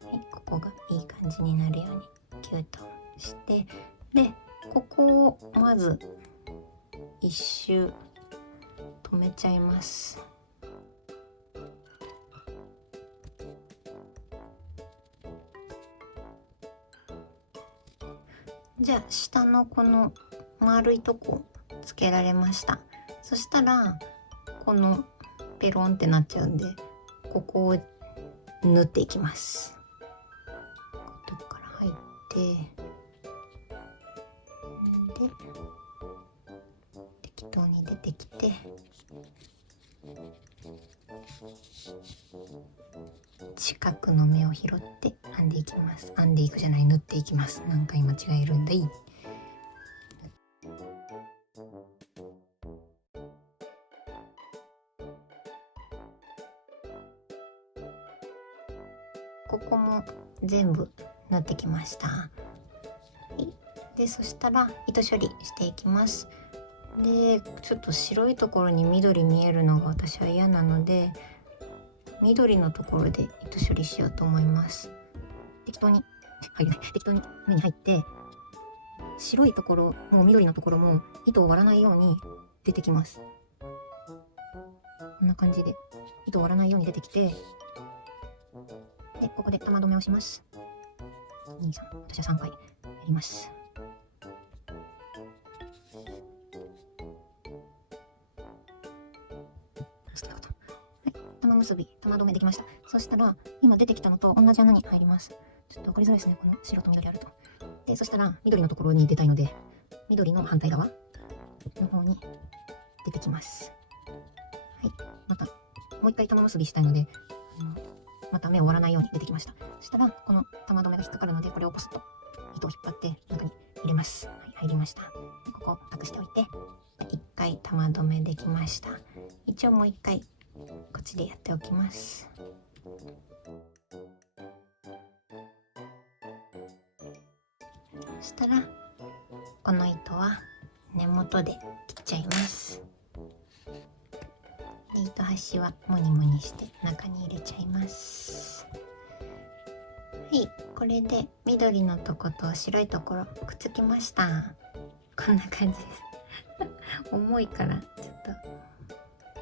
はい、ここがいい感じになるようにキュッとして、でここをまず一周止めちゃいます。じゃあ下のこの丸いとこつけられました。そしたらこのペロンってなっちゃうんで、ここを縫っていきます。ここから入って、で適当に出てきて、近くの目を拾って編んでいきます。縫っていきます。何回間違えるんだい。ここも全部縫ってきました。はい、でそしたら糸処理していきます。でちょっと白いところに緑見えるのが私は嫌なので、緑のところで糸処理しようと思います。適当に目に入って、白いところも緑のところも糸を割らないように出てきます。こんな感じで糸を割らないように出てきて、でここで玉留めをします。2、3、私は3回やります。玉結び、玉留めできました。そしたら今出てきたのと同じ穴に入ります。ちょっと分かりづらいですね、この白と緑あると。でそしたら緑のところに出たいので、緑の反対側の方に出てきます。はい、またもう一回玉結びしたいので、また目を割らないように出てきました。そしたらこの玉留めが引っかかるので、これをポスッと糸を引っ張って中に入れます。はい、入りました。でここ隠しておいて、一回玉留めできました。一応もう一回こっちでやっておきます。そしたらここの糸は根元で切っちゃいます。で糸端はモニモニして中に入れちゃいます。はい、これで緑のとこと白いところくっつきました。こんな感じです重いからちょっ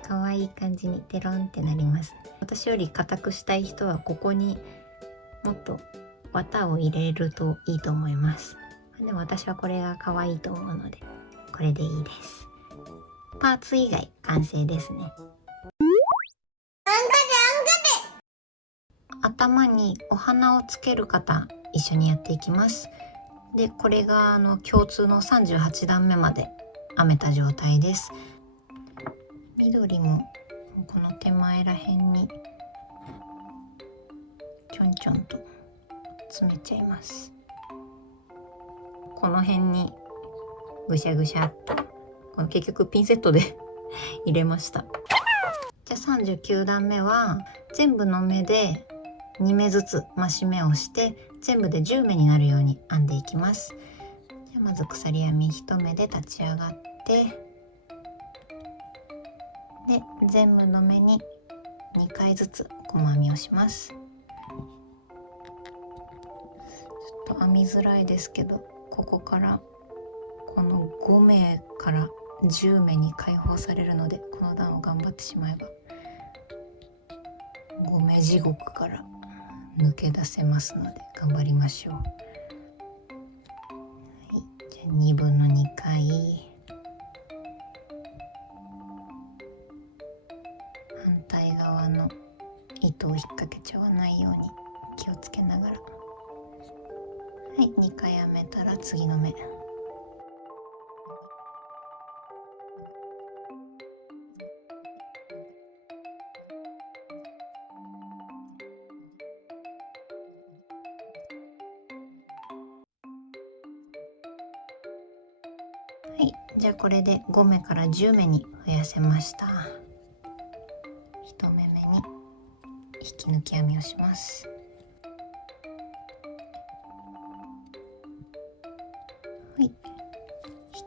と可愛い感じにテロンってなります。私より硬くしたい人はここにもっと綿を入れるといいと思います。でも私はこれが可愛いと思うのでこれでいいです。パーツ以外完成ですね。頭にお花をつける方一緒にやっていきます。でこれが共通の38段目まで編めた状態です。緑もこの手前ら辺にちょんちょんと詰めちゃいます。この辺にぐしゃぐしゃっと結局ピンセットで入れました。じゃあ39段目は全部の目で2目ずつ増し目をして全部で10目になるように編んでいきます。じゃあまず鎖編み1目で立ち上がってで全部の目に2回ずつ細編みをします。ちょっと編みづらいですけどここからこの5目から10目に解放されるのでこの段を頑張ってしまえば5目地獄から抜け出せますので頑張りましょう。はい、じゃあ2分の2回反対側の糸を引っ掛けちゃわないように気をつけながら、はい、2回編めたら次の目はい、じゃあこれで5目から10目に増やせました。1目目に引き抜き編みをします。はい、引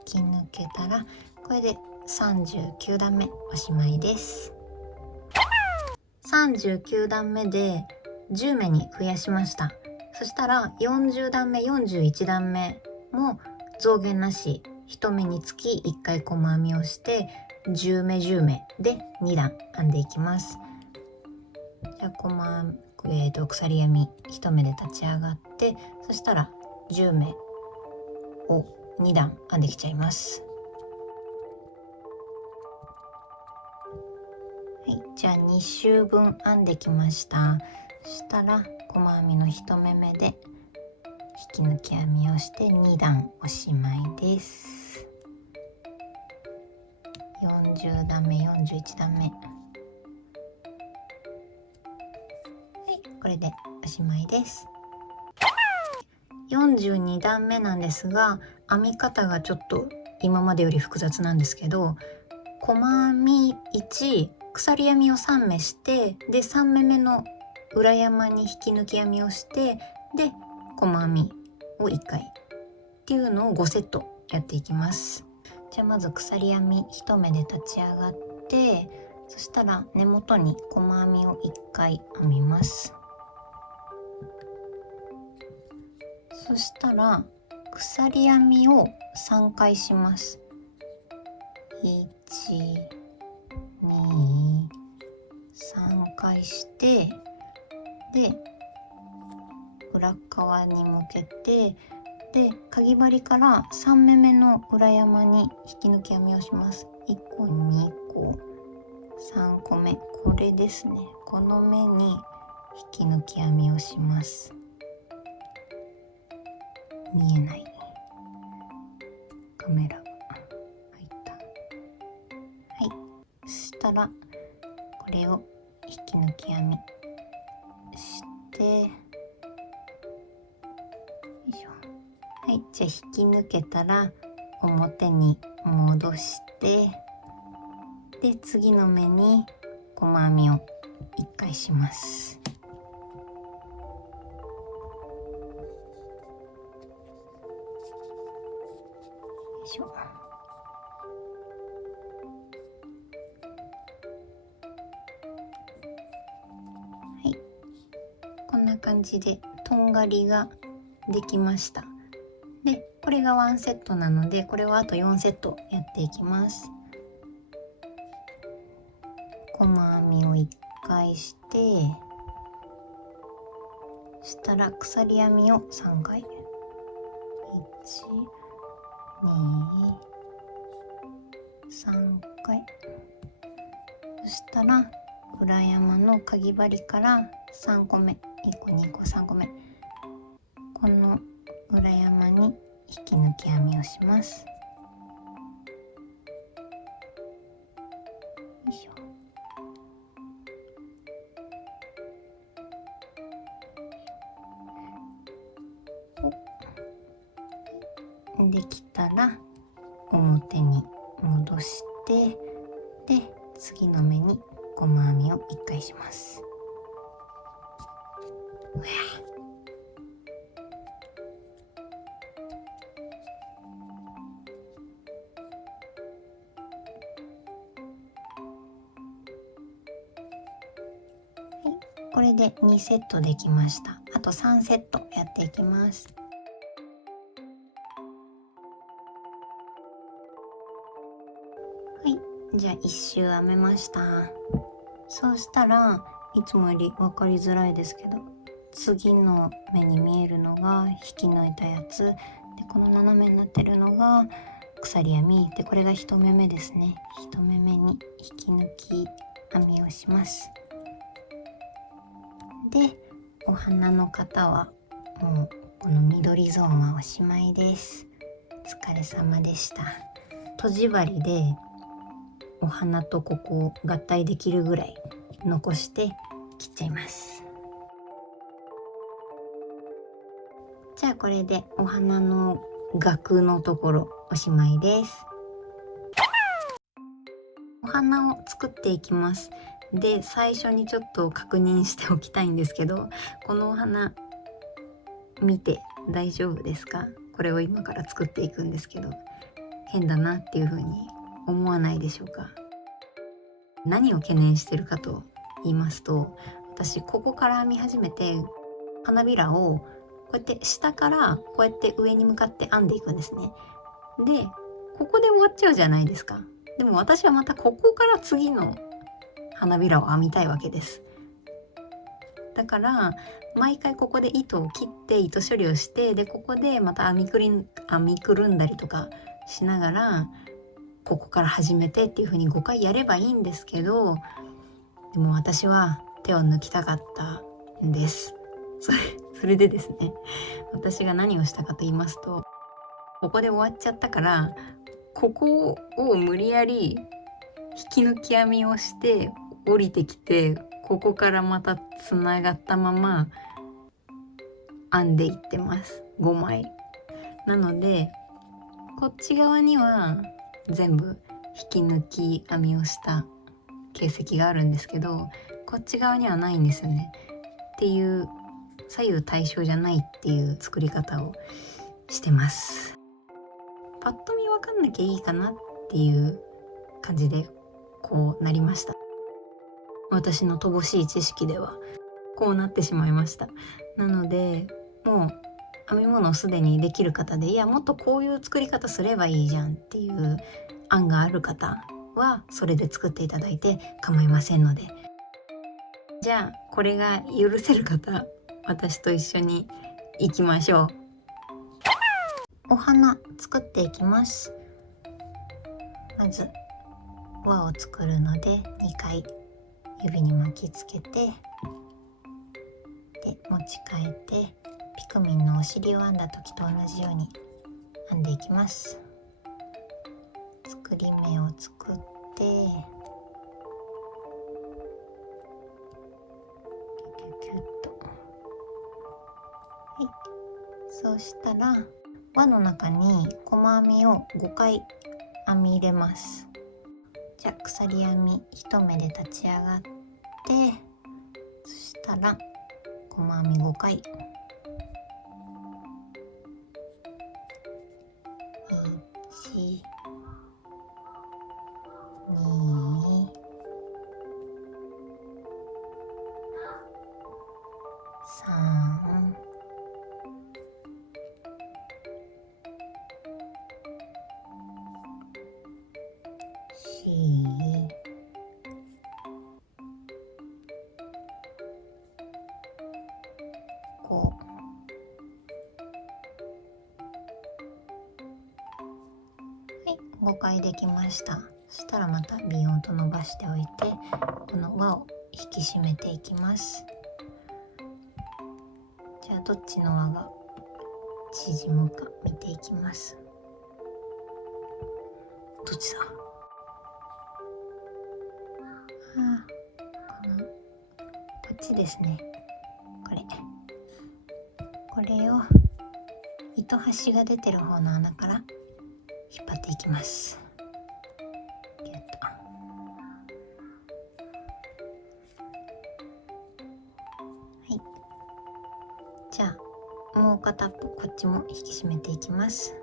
き抜けたらこれで39段目おしまいです。39段目で10目に増やしました。そしたら40段目41段目も増減なし1目につき1回細編みをして10目10目で2段編んでいきます。じゃあ鎖編み1目で立ち上がってそしたら10目を2段編んできちゃいます。はい、じゃあ2周分編んできました。そしたら細編みの1目目で引き抜き編みをして2段おしまいです。40段目41段目、はい、これでおしまいです。42段目なんですが編み方がちょっと今までより複雑なんですけど細編み1鎖編みを3目してで3目目の裏山に引き抜き編みをしてで細編みを1回っていうのを5セットやっていきます。じゃあまず鎖編み1目で立ち上がってそしたら根元に細編みを1回編みます。そしたら鎖編みを3回します。1、2、3回してで裏側に向けてでかぎ針から3目目の裏山に引き抜き編みをします。1個2個3個目これですね。この目に引き抜き編みをします。見えないカメラが入った。はい、そしたらこれを引き抜き編みしてよいしょ。はい、じゃあ引き抜けたら表に戻してで次の目に細編みを1回します。しょ。はい、こんな感じでとんがりができました。でこれが1セットなので、これをあと4セットやっていきます。細編みを1回して、そしたら鎖編みを3回、1、2、3回。そしたら裏山のかぎ針から3個目、1個2個3個目、この裏山に引き抜き編みをします。よいしょ。できたら表に戻して、で次の目に細編みを1回します。うわ、これで2セットできました。あと3セットやっていきます。はい、じゃあ1周編めました。そうしたらいつもより分かりづらいですけど、次の目に見えるのが引き抜いたやつで、この斜めになってるのが鎖編みで、これが1目目ですね。1目目に引き抜き編みをします。でお花の方はもうこの緑ゾーンはおしまいです。お疲れ様でした。とじ針でお花とここを合体できるぐらい残して切っちゃいます。じゃあこれでお花の額のところおしまいです。お花を作っていきます。で最初にちょっと確認しておきたいんですけど、このお花見て大丈夫ですか？これを今から作っていくんですけど、変だなっていう風に思わないでしょうか？何を懸念してるかと言いますと、私ここから編み始めて花びらをこうやって下からこうやって上に向かって編んでいくんですね。でここで終わっちゃうじゃないですか。でも私はまたここから次の花びらを編みたいわけです。だから毎回ここで糸を切って糸処理をして、でここでまた編みくるんだりとかしながらここから始めてっていう風に5回やればいいんですけど、でも私は手を抜きたかったんです。それでですね、私が何をしたかと言いますと、ここで終わっちゃったから、ここを無理やり引き抜き編みをして降りてきて、ここからまたつながったまま編んでいってます。5枚なので、こっち側には全部引き抜き編みをした形跡があるんですけど、こっち側にはないんですよね。っていう左右対称じゃないっていう作り方をしてます。パッと見分かんなきゃいいかなっていう感じでこうなりました。私の乏しい知識ではこうなってしまいました。なのでもう編み物をすでにできる方で、いやもっとこういう作り方すればいいじゃんっていう案がある方はそれで作っていただいて構いませんので、じゃあこれが許せる方、私と一緒に行きましょう。お花作っていきます。まず輪を作るので2回指に巻きつけて、で持ち替えてピクミンのお尻を編んだ時と同じように編んでいきます。作り目を作ってキュキュキュッと、はい、そうしたら輪の中に細編みを5回編み入れます。じゃあ鎖編み1目で立ち上がって、そしたら細編み5回、1、2、3、4、5、5回できました。そしたらまたビヨンと伸ばしておいて、この輪を引き締めていきます。じゃあどっちの輪が縮むか見ていきます。どっちだ？こっちですね。これを糸端が出てる方の穴から引っ張っていきます。ギュッと。はい。じゃあもう片っぽこっちも引き締めていきます。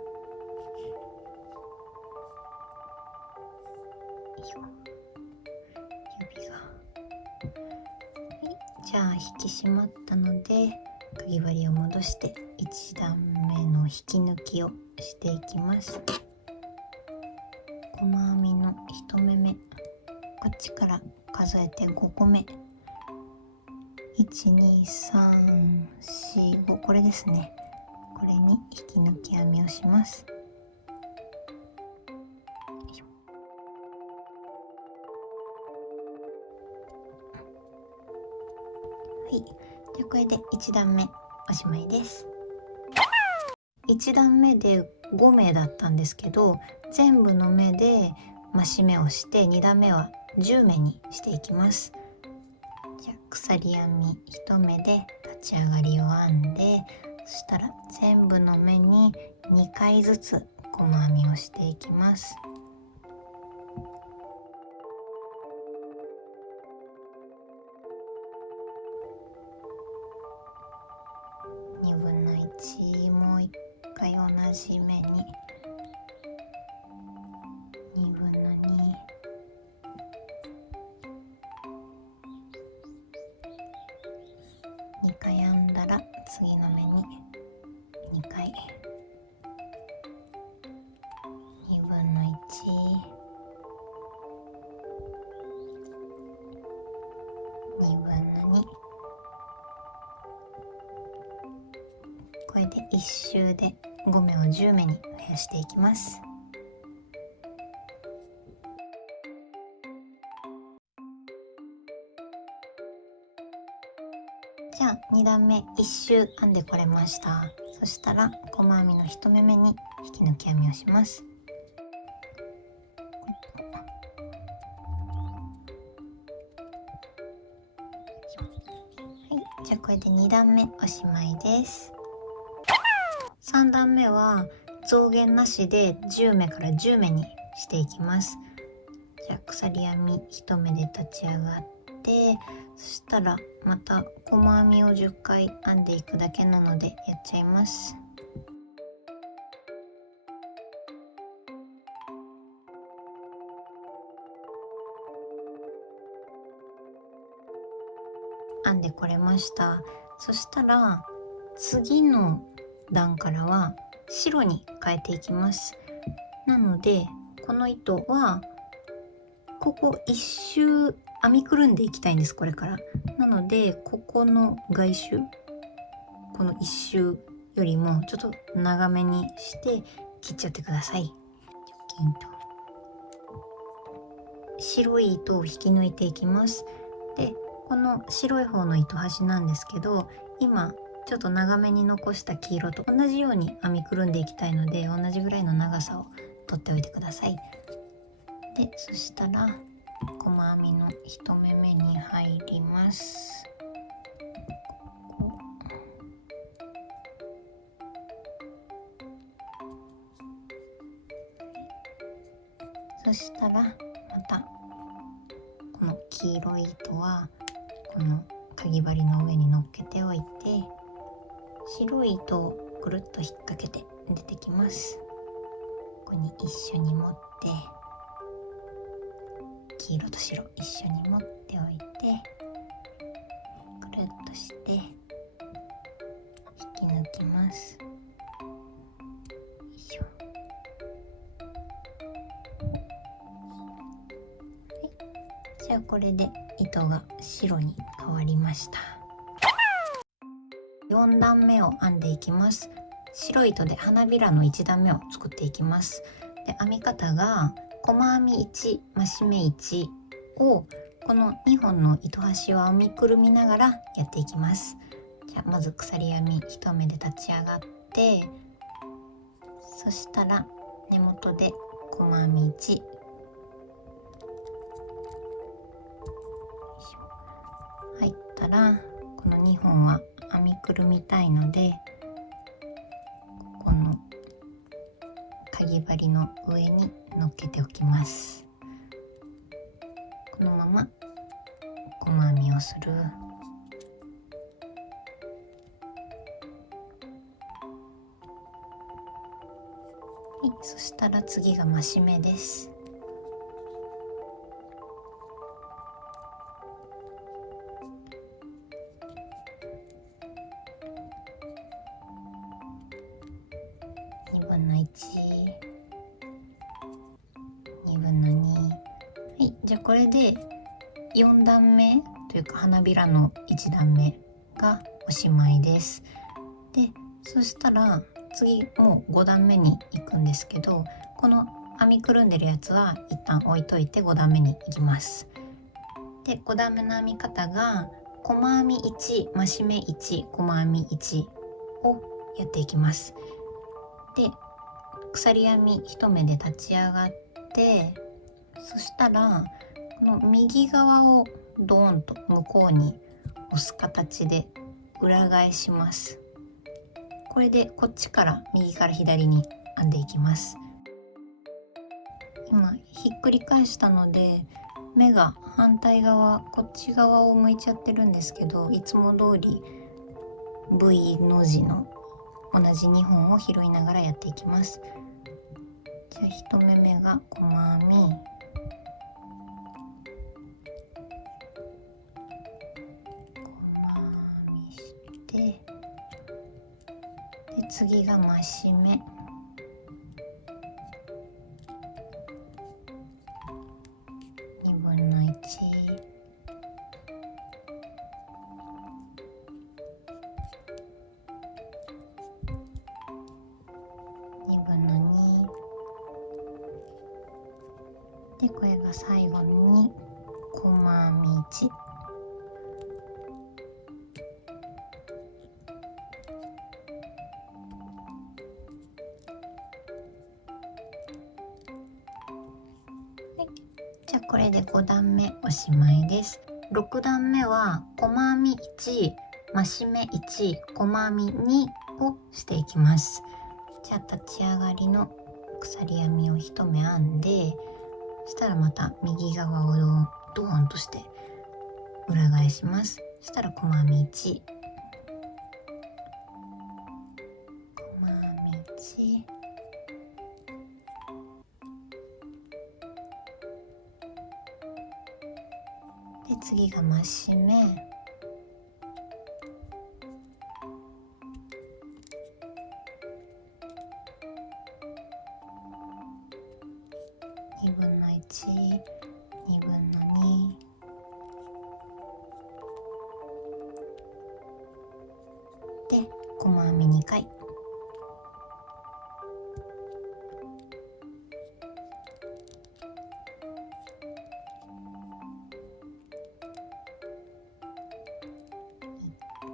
指が。はい。じゃあ引き締まったので、かぎ針を戻して1段目の引き抜きをしていきます。細編みの1目目、こっちから数えて5個目、1、2、3、4、5、これですね。これに引き抜き編みをします。はい、じゃあこれで1段目おしまいです。1段目で5目だったんですけど、全部の目で増し目をして2段目は10目にしていきます。じゃあ鎖編み1目で立ち上がりを編んで、そしたら全部の目に2回ずつ細編みをしていきます。2分の1、もう1回同じ目に2分の2、2回編んだら次の目に2回、2分の1、2分の2、これで1周で5目を10目に増やしていきます。じゃあ2段目1周編んでこれました。そしたら細編みの1目目に引き抜き編みをします。はい、じゃあこれで2段目おしまいです。3段目は増減なしで10目から10目にしていきます。じゃあ鎖編み1目で立ち上がって、そしたらまた細編みを10回編んでいくだけなのでやっちゃいます。編んでこれました。そしたら次の段からは白に変えていきます。なのでこの糸はここ一周編みくるんでいきたいんです、これから。なのでここの外周、この一周よりもちょっと長めにして切っちゃってください。金と白い糸を引き抜いていきます。でこの白い方の糸端なんですけど、今ちょっと長めに残した黄色と同じように編みくるんでいきたいので、同じぐらいの長さを取っておいてください。でそしたら細編みの1目目に入ります。そしたらまたこの黄色い糸はこのかぎ針の上に乗っけておいて、白い糸をぐるっと引っ掛けて出てきます。ここに一緒に持って、黄色と白一緒に持っておいて、くるっとして引き抜きます。よいしょ。じゃあこれで糸が白に変わりました。4段目を編んでいきます。白糸で花びらの1段目を作っていきます。で、編み方が細編み1、増し目1をこの2本の糸端を編みくるみながらやっていきます。じゃあまず鎖編み1目で立ち上がって、そしたら根元で細編み1、入ったらこの2本は編みくるみたいので、このかぎ針の上に乗っけておきます。このまま細編みをする。はい、そしたら次が増し目です。2分の1、2分の2。はい、じゃあこれで4段目というか花びらの1段目がおしまいです。で、そしたら次もう5段目に行くんですけど、この編みくるんでるやつは一旦置いといて5段目に行きます。で、5段目の編み方が細編み1、増し目1、細編み1をやっていきます。で、鎖編み1目で立ち上がって、そしたらこの右側をドーンと向こうに押す形で裏返します。これでこっちから右から左に編んでいきます。今ひっくり返したので目が反対側、こっち側を向いちゃってるんですけど、いつも通り V の字の同じ2本を拾いながらやっていきます。じゃあ1目目が細編み、細編みして、で次が増し目、2分の1、2分の2で、これが最後に細編み1、じゃあこれで5段目おしまいです。6段目は細編み1、増し目1、細編み2をしていきます。じゃあ立ち上がりの鎖編みを1目編んで、そしたらまた右側をドーンとして裏返します。そしたら細編み1、細編み1、で次が増し目、2分の1、2分の2で細編み2回、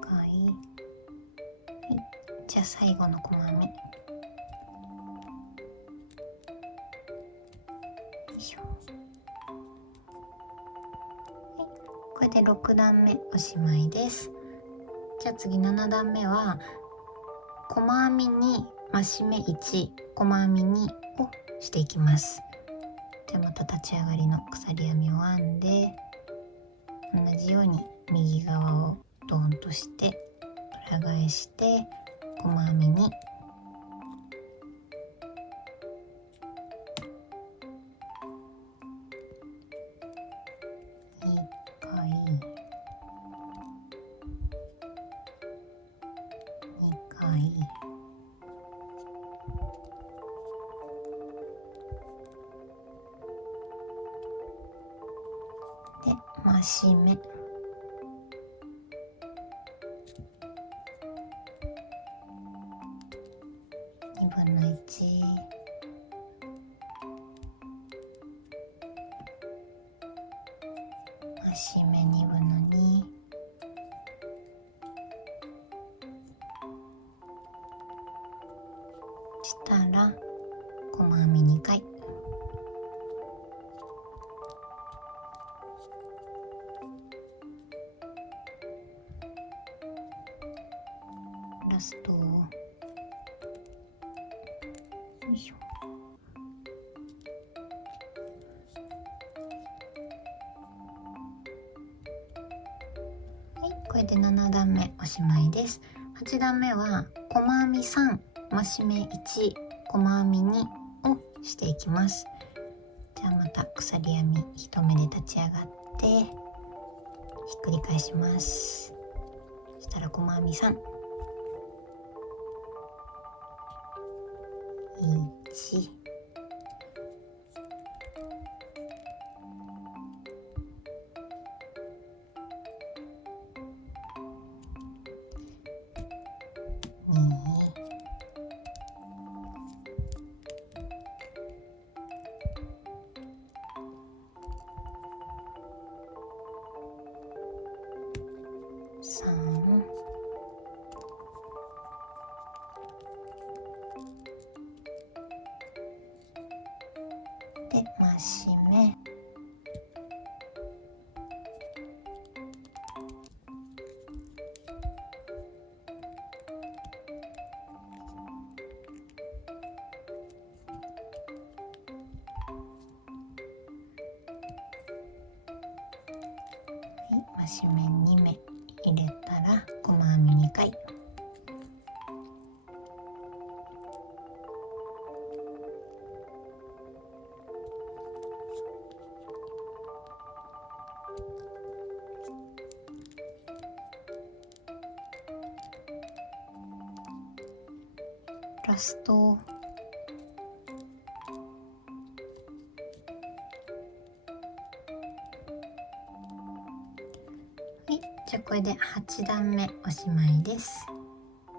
はい、じゃあ最後の細編み、よいしょ。はい、これで6段目おしまいです。じゃあ次7段目は細編み2、増し目1、細編み2をしていきます。じゃあまた立ち上がりの鎖編みを編んで、同じように右側をドーンとして裏返して細編み2、回2回で増し目1/2増し目2/2したら細編み2回ラストをよいしょ。はい、これで7段目おしまいです。8段目は細編み3増し目1細編み2をしていきます。じゃあまた鎖編み1目で立ち上がってひっくり返します。そしたら細編み3 13で増し目増し目2目入れたら細編み2回ラストじゃあこれで8段目おしまいです。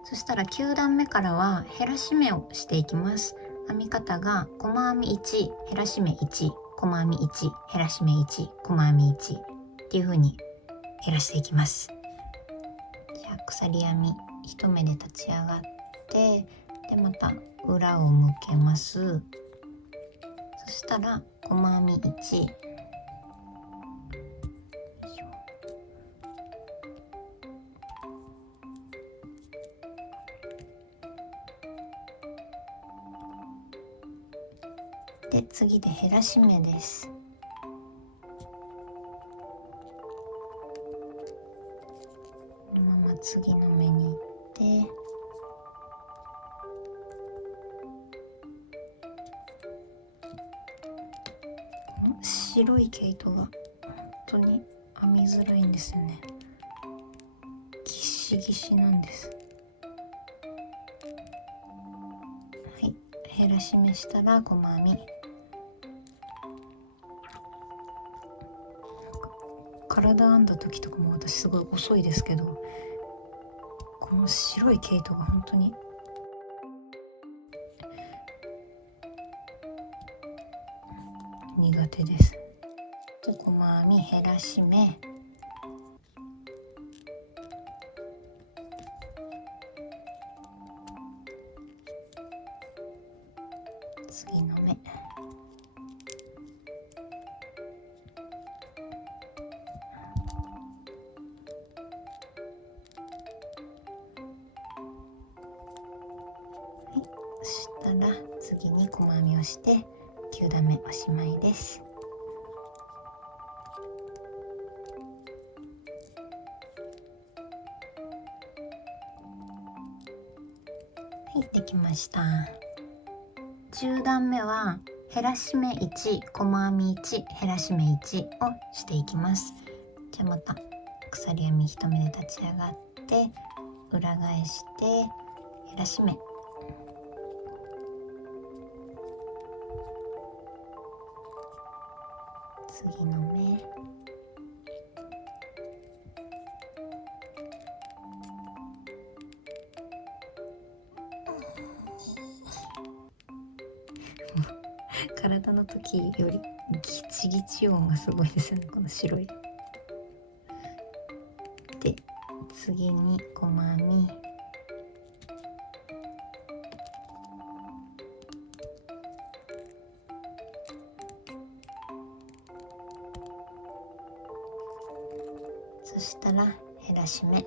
そしたら9段目からは減らし目をしていきます。編み方が細編み1減らし目1細編み1減らし目1細編み1っていう風に減らしていきます。じゃあ鎖編み1目で立ち上がってでまた裏を向けます。そしたら細編み1で次で減らし目です。このまま次の目に行ってこの白い毛糸が本当に編みづらいんですよね。ギシギシなんです。はい、減らし目したら細編み体編んだ時とかも私すごい遅いですけどこの白い毛糸が本当に苦手です。で細編み減らし目次の目そしたら次に細編みをして9段目おしまいです。はい、できました。10段目は減らし目1細編み1減らし目1をしていきます。じゃあまた鎖編み1目で立ち上がって裏返して減らし目、次の目、体の時よりギチギチ音がすごいですよね、この白い。で次に細編み、そしたら減らし目、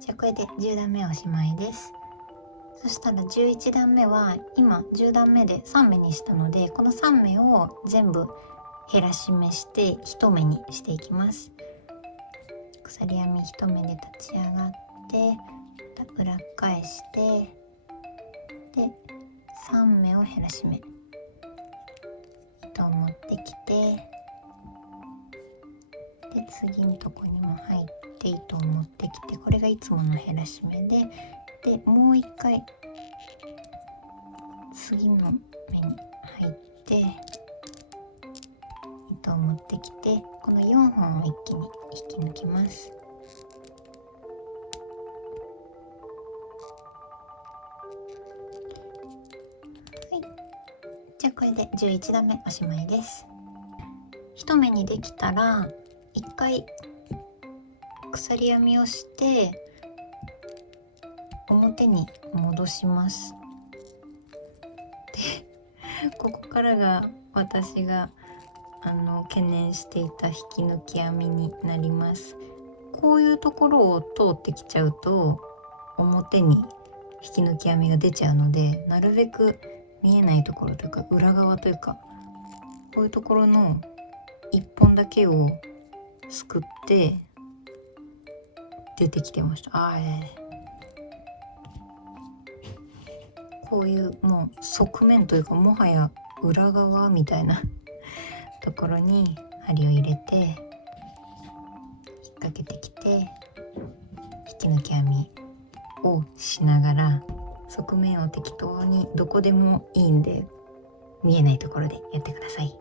じゃあこれで10段目おしまいです。そしたら11段目は今10段目で3目にしたので、この3目を全部減らし目して1目にしていきます。鎖編み1目で立ち上がって裏返してで3目を減らし目、糸を持ってきてで次のとこにも入って糸を持ってきて、これがいつもの減らし目でもう一回次の目に入って糸を持ってきて、この4本を一気に引き抜きます。はい、じゃあこれで11段目おしまいです。1目にできたら1回鎖編みをして表に戻します。でここからが私が懸念していた引き抜き編みになります。こういうところを通ってきちゃうと表に引き抜き編みが出ちゃうので、なるべく見えないところというか裏側というかこういうところの1本だけをすくって出てきてました。こういうもう側面というかもはや裏側みたいなところに針を入れて引っ掛けてきて引き抜き編みをしながら側面を適当にどこでもいいんで見えないところでやってください。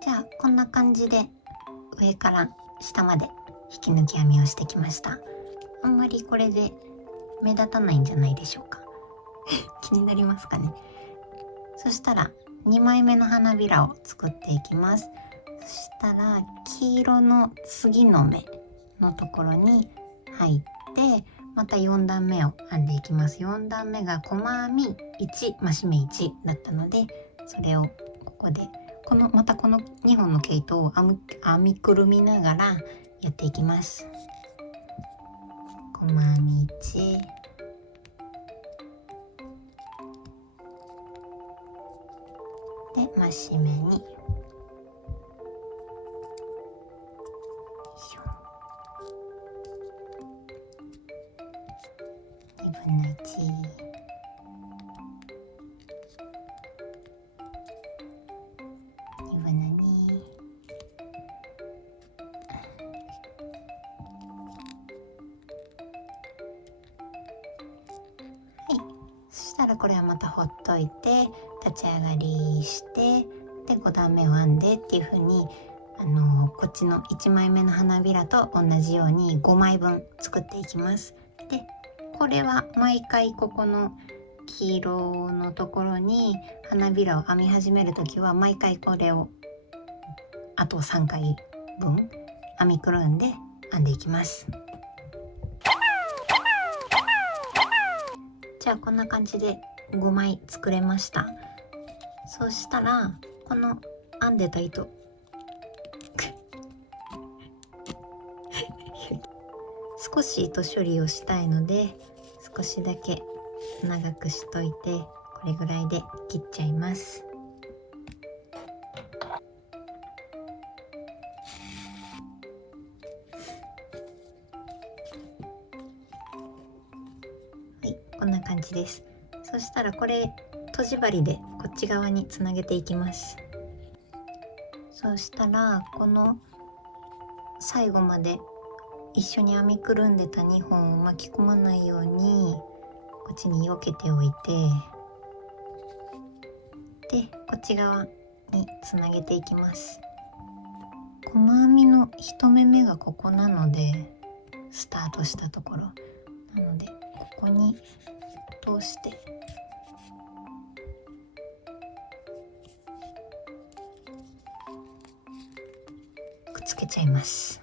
じゃあこんな感じで上から下まで引き抜き編みをしてきました。あんまりこれで目立たないんじゃないでしょうか気になりますかね。そしたら2枚目の花びらを作っていきます。そしたら黄色の次の目のところに入ってまた4段目を編んでいきます。4段目が細編み1増し目1だったので、それをここでまたこの2本の毛糸を編みくるみながらやっていきます。細編み1で増し目に2分の1、2分の2、そしたらこれはまたほっといて立ち上がりしてで5段目を編んでっていう風にこっちの1枚目の花びらと同じように5枚分作っていきます。でこれは毎回ここの黄色のところに花びらを編み始めるときは毎回これをあと3回分編みくるんで編んでいきます。じゃあこんな感じで5枚作れました。そしたらこの編んでた糸少し糸処理をしたいので少しだけ長くしといて、これぐらいで切っちゃいます。はい、こんな感じです。そしたらこれとじ針でこっち側につなげていきます。そしたらこの最後まで一緒に編みくるんでた2本を巻き込まないようにこっちに避けておいて、でこっち側につなげていきます。細編みの1目目がここなので、スタートしたところなのでここに通してくっつけちゃいます。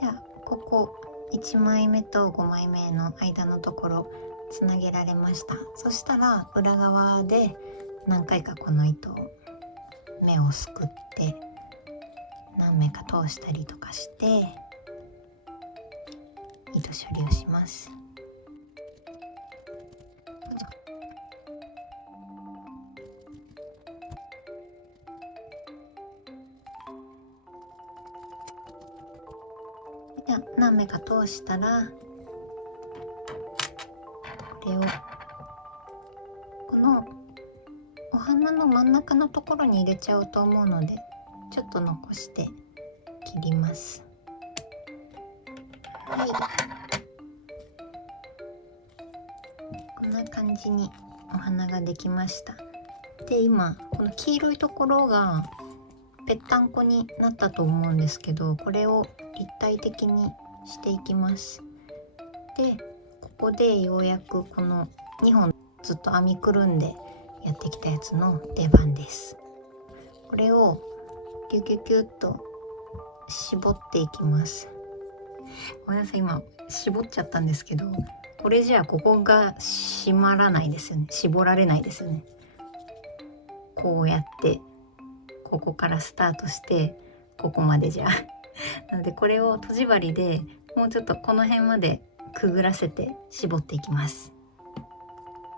じゃあここ1枚目と5枚目の間のところつなげられました。そしたら裏側で何回かこの糸を目をすくって何目か通したりとかして糸処理をします。じゃあ何目か通したらこれをこのお花の真ん中のところに入れちゃうと思うのでちょっと残して切ります。はい、こんな感じにお花ができました。で今この黄色いところがぺったんこになったと思うんですけど、これを立体的にしていきます。でここでようやくこの2本ずっと編みくるんでやってきたやつの出番です。これをギュギュギュッと絞っていきます。ごめんなさい、今絞っちゃったんですけど、これじゃあここが締まらないですよね。絞られないですよね。こうやってここからスタートしてここまでじゃなのでこれをとじ針でもうちょっとこの辺までくぐらせて絞っていきます。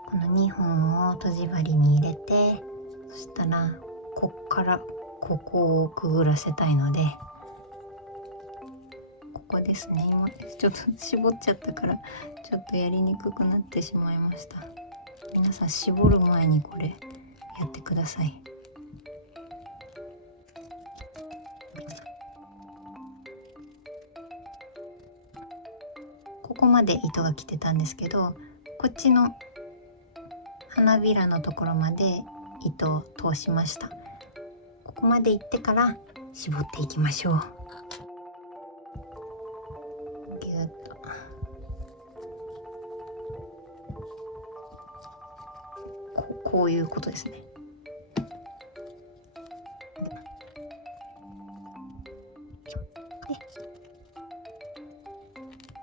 この2本をとじ針に入れて、そしたらこっからここをくぐらせたいのでここですね。今ちょっと絞っちゃったからちょっとやりにくくなってしまいました。皆さん絞る前にこれやってください。ここまで糸が来てたんですけど、こっちの花びらのところまで糸を通しました。ここまで行ってから絞っていきましょう。ぎゅっとこういうことですね。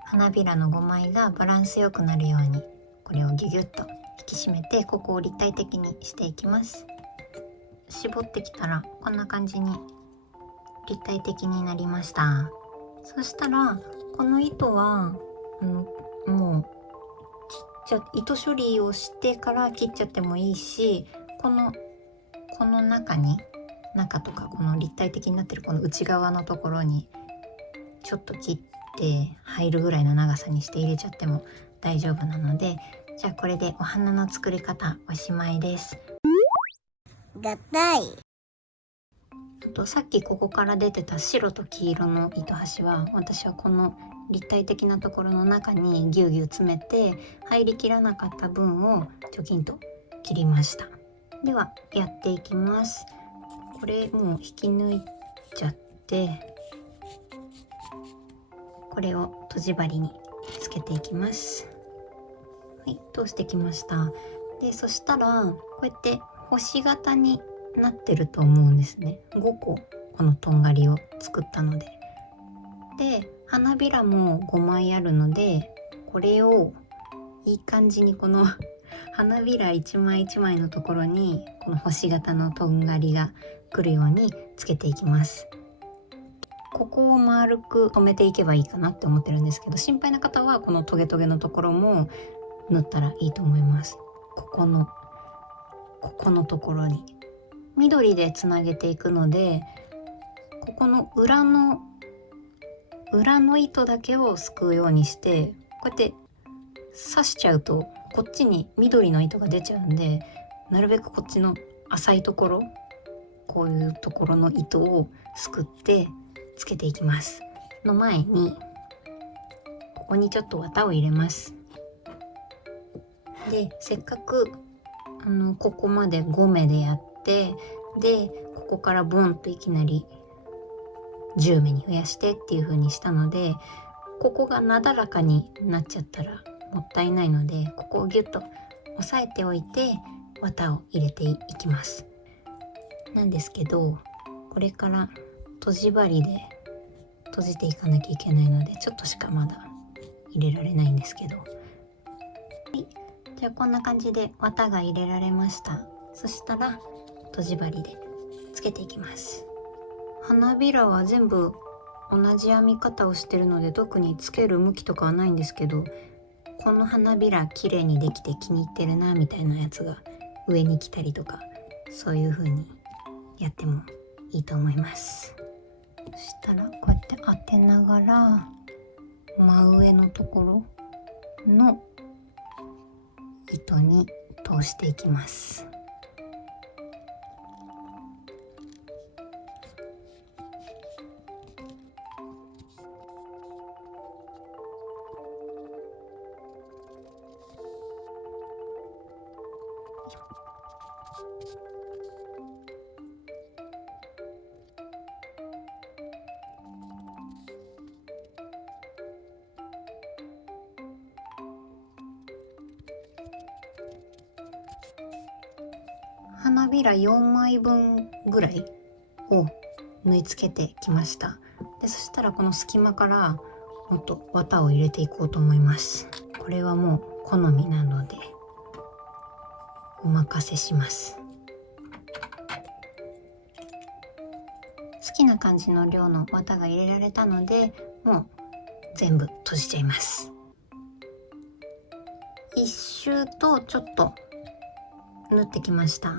花びらの5枚がバランスよくなるようにこれをギュギュッと引き締めて、ここを立体的にしていきます。絞ってきたらこんな感じに立体的になりました。そしたらこの糸はもう糸処理をしてから切っちゃってもいいし、この中とかこの立体的になってるこの内側のところにちょっと切って入るぐらいの長さにして入れちゃっても大丈夫なので、じゃあこれでお花の作り方おしまいです。合体。あとさっきここから出てた白と黄色の糸端は私はこの立体的なところの中にギュウギュウ詰めて入りきらなかった分をチョキンと切りました。ではやっていきます。これもう引き抜いちゃってこれをとじ針につけていきます。はい、通してきました。でそしたらこうやって星型になってると思うんですね。5個このとんがりを作ったので。で花びらも5枚あるので、これをいい感じにこの花びら1枚1枚のところにこの星型のとんがりが来るようにつけていきます。ここを丸く留めていけばいいかなって思ってるんですけど、心配な方はこのトゲトゲのところも縫ったらいいと思います。ここのところに緑でつなげていくので、ここの裏の糸だけをすくうようにして、こうやって刺しちゃうとこっちに緑の糸が出ちゃうんで、なるべくこっちの浅いところ、こういうところの糸をすくってつけていきます。の前にここにちょっと綿を入れます。でせっかくここまで5目でやって、でここからボンといきなり10目に増やしてっていう風にしたので、ここがなだらかになっちゃったらもったいないので、ここをギュッと押さえておいて綿を入れていきます。なんですけど、これから閉じ針で閉じていかなきゃいけないので、ちょっとしかまだ入れられないんですけど、はい、じゃあこんな感じで綿が入れられました。そしたら閉じ針でつけていきます。花びらは全部同じ編み方をしてるので、特につける向きとかはないんですけど、この花びら綺麗にできて気に入ってるなみたいなやつが上に来たりとか、そういう風にやってもいいと思います。そしたらこうやって当てながら真上のところの糸に通していきます。花びら4枚分ぐらいを縫い付けてきました。でそしたらこの隙間からもっと綿を入れていこうと思います。これはもう好みなのでお任せします。好きな感じの量の綿が入れられたので、もう全部閉じちゃいます。一周とちょっと縫ってきました。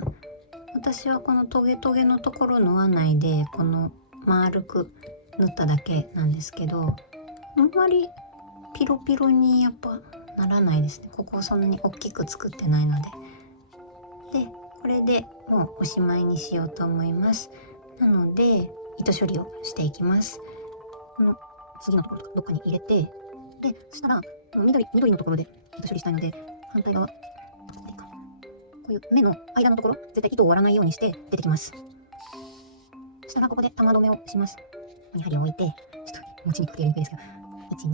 私はこのトゲトゲのところ縫わないで、この丸く縫っただけなんですけど、あんまりピロピロにやっぱならないですね。ここをそんなに大きく作ってないので。でこれでもうおしまいにしようと思います。なので糸処理をしていきます。この次のところとかどっかに入れて、でそしたら緑のところで糸処理したいので、反対側こういう目の間のところ絶対糸を割らないようにして出てきます。そしたらここで玉留めをします。ここに針を置いて、ちょっと持ちにくくてやりにくいですけど、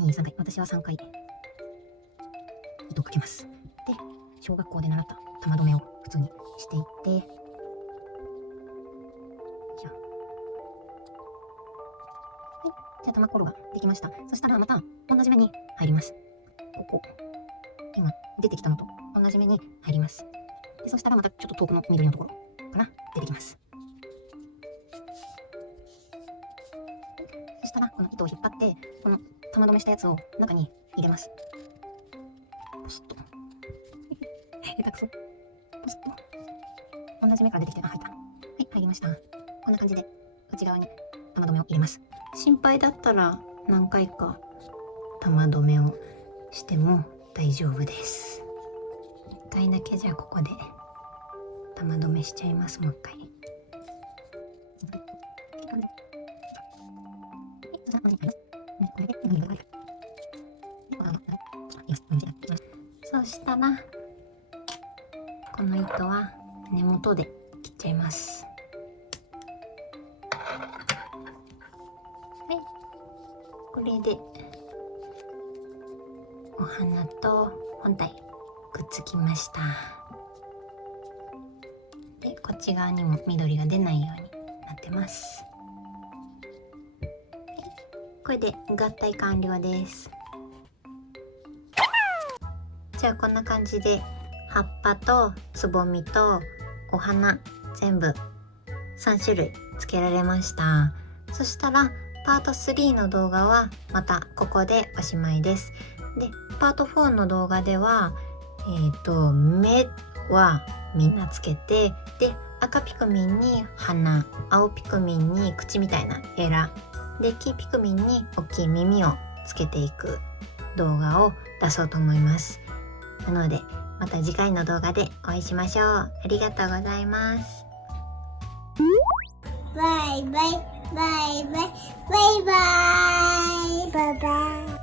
1、2、3回、私は3回糸をかけます。で小学校で習った玉留めを普通にしていって、じゃあ玉ころができました。そしたらまた同じ目に入ります。ここ今出てきたのと同じ目に入ります。でそしたらまたちょっと遠くの緑のところから出てきます。そしたらこの糸を引っ張ってこの玉留めしたやつを中に入れます。ポスッと下手くそ。ポスッと同じ目から出てきて、入った。はい、入りました。こんな感じで内側に玉留めを入れます。心配だったら何回か玉留めをしても大丈夫です。1回だけじゃあここで玉留めしちゃいます。もう1回。そうしたらこの糸は根元で切っちゃいます。はい、これでお花と本体くっつきました。でこっち側にも緑が出ないようになってます。これで合体完了です。じゃあこんな感じで葉っぱとつぼみとお花全部3種類つけられました。そしたらパート3の動画はまたここでおしまいです。でパート4の動画では目はみんなつけて、で赤ピクミンに鼻、青ピクミンに口みたいなエラで、黄ピクミンに大きい耳をつけていく動画を出そうと思います。なのでまた次回の動画でお会いしましょう。ありがとうございます。バイバイバイバイバイバイバイバイ。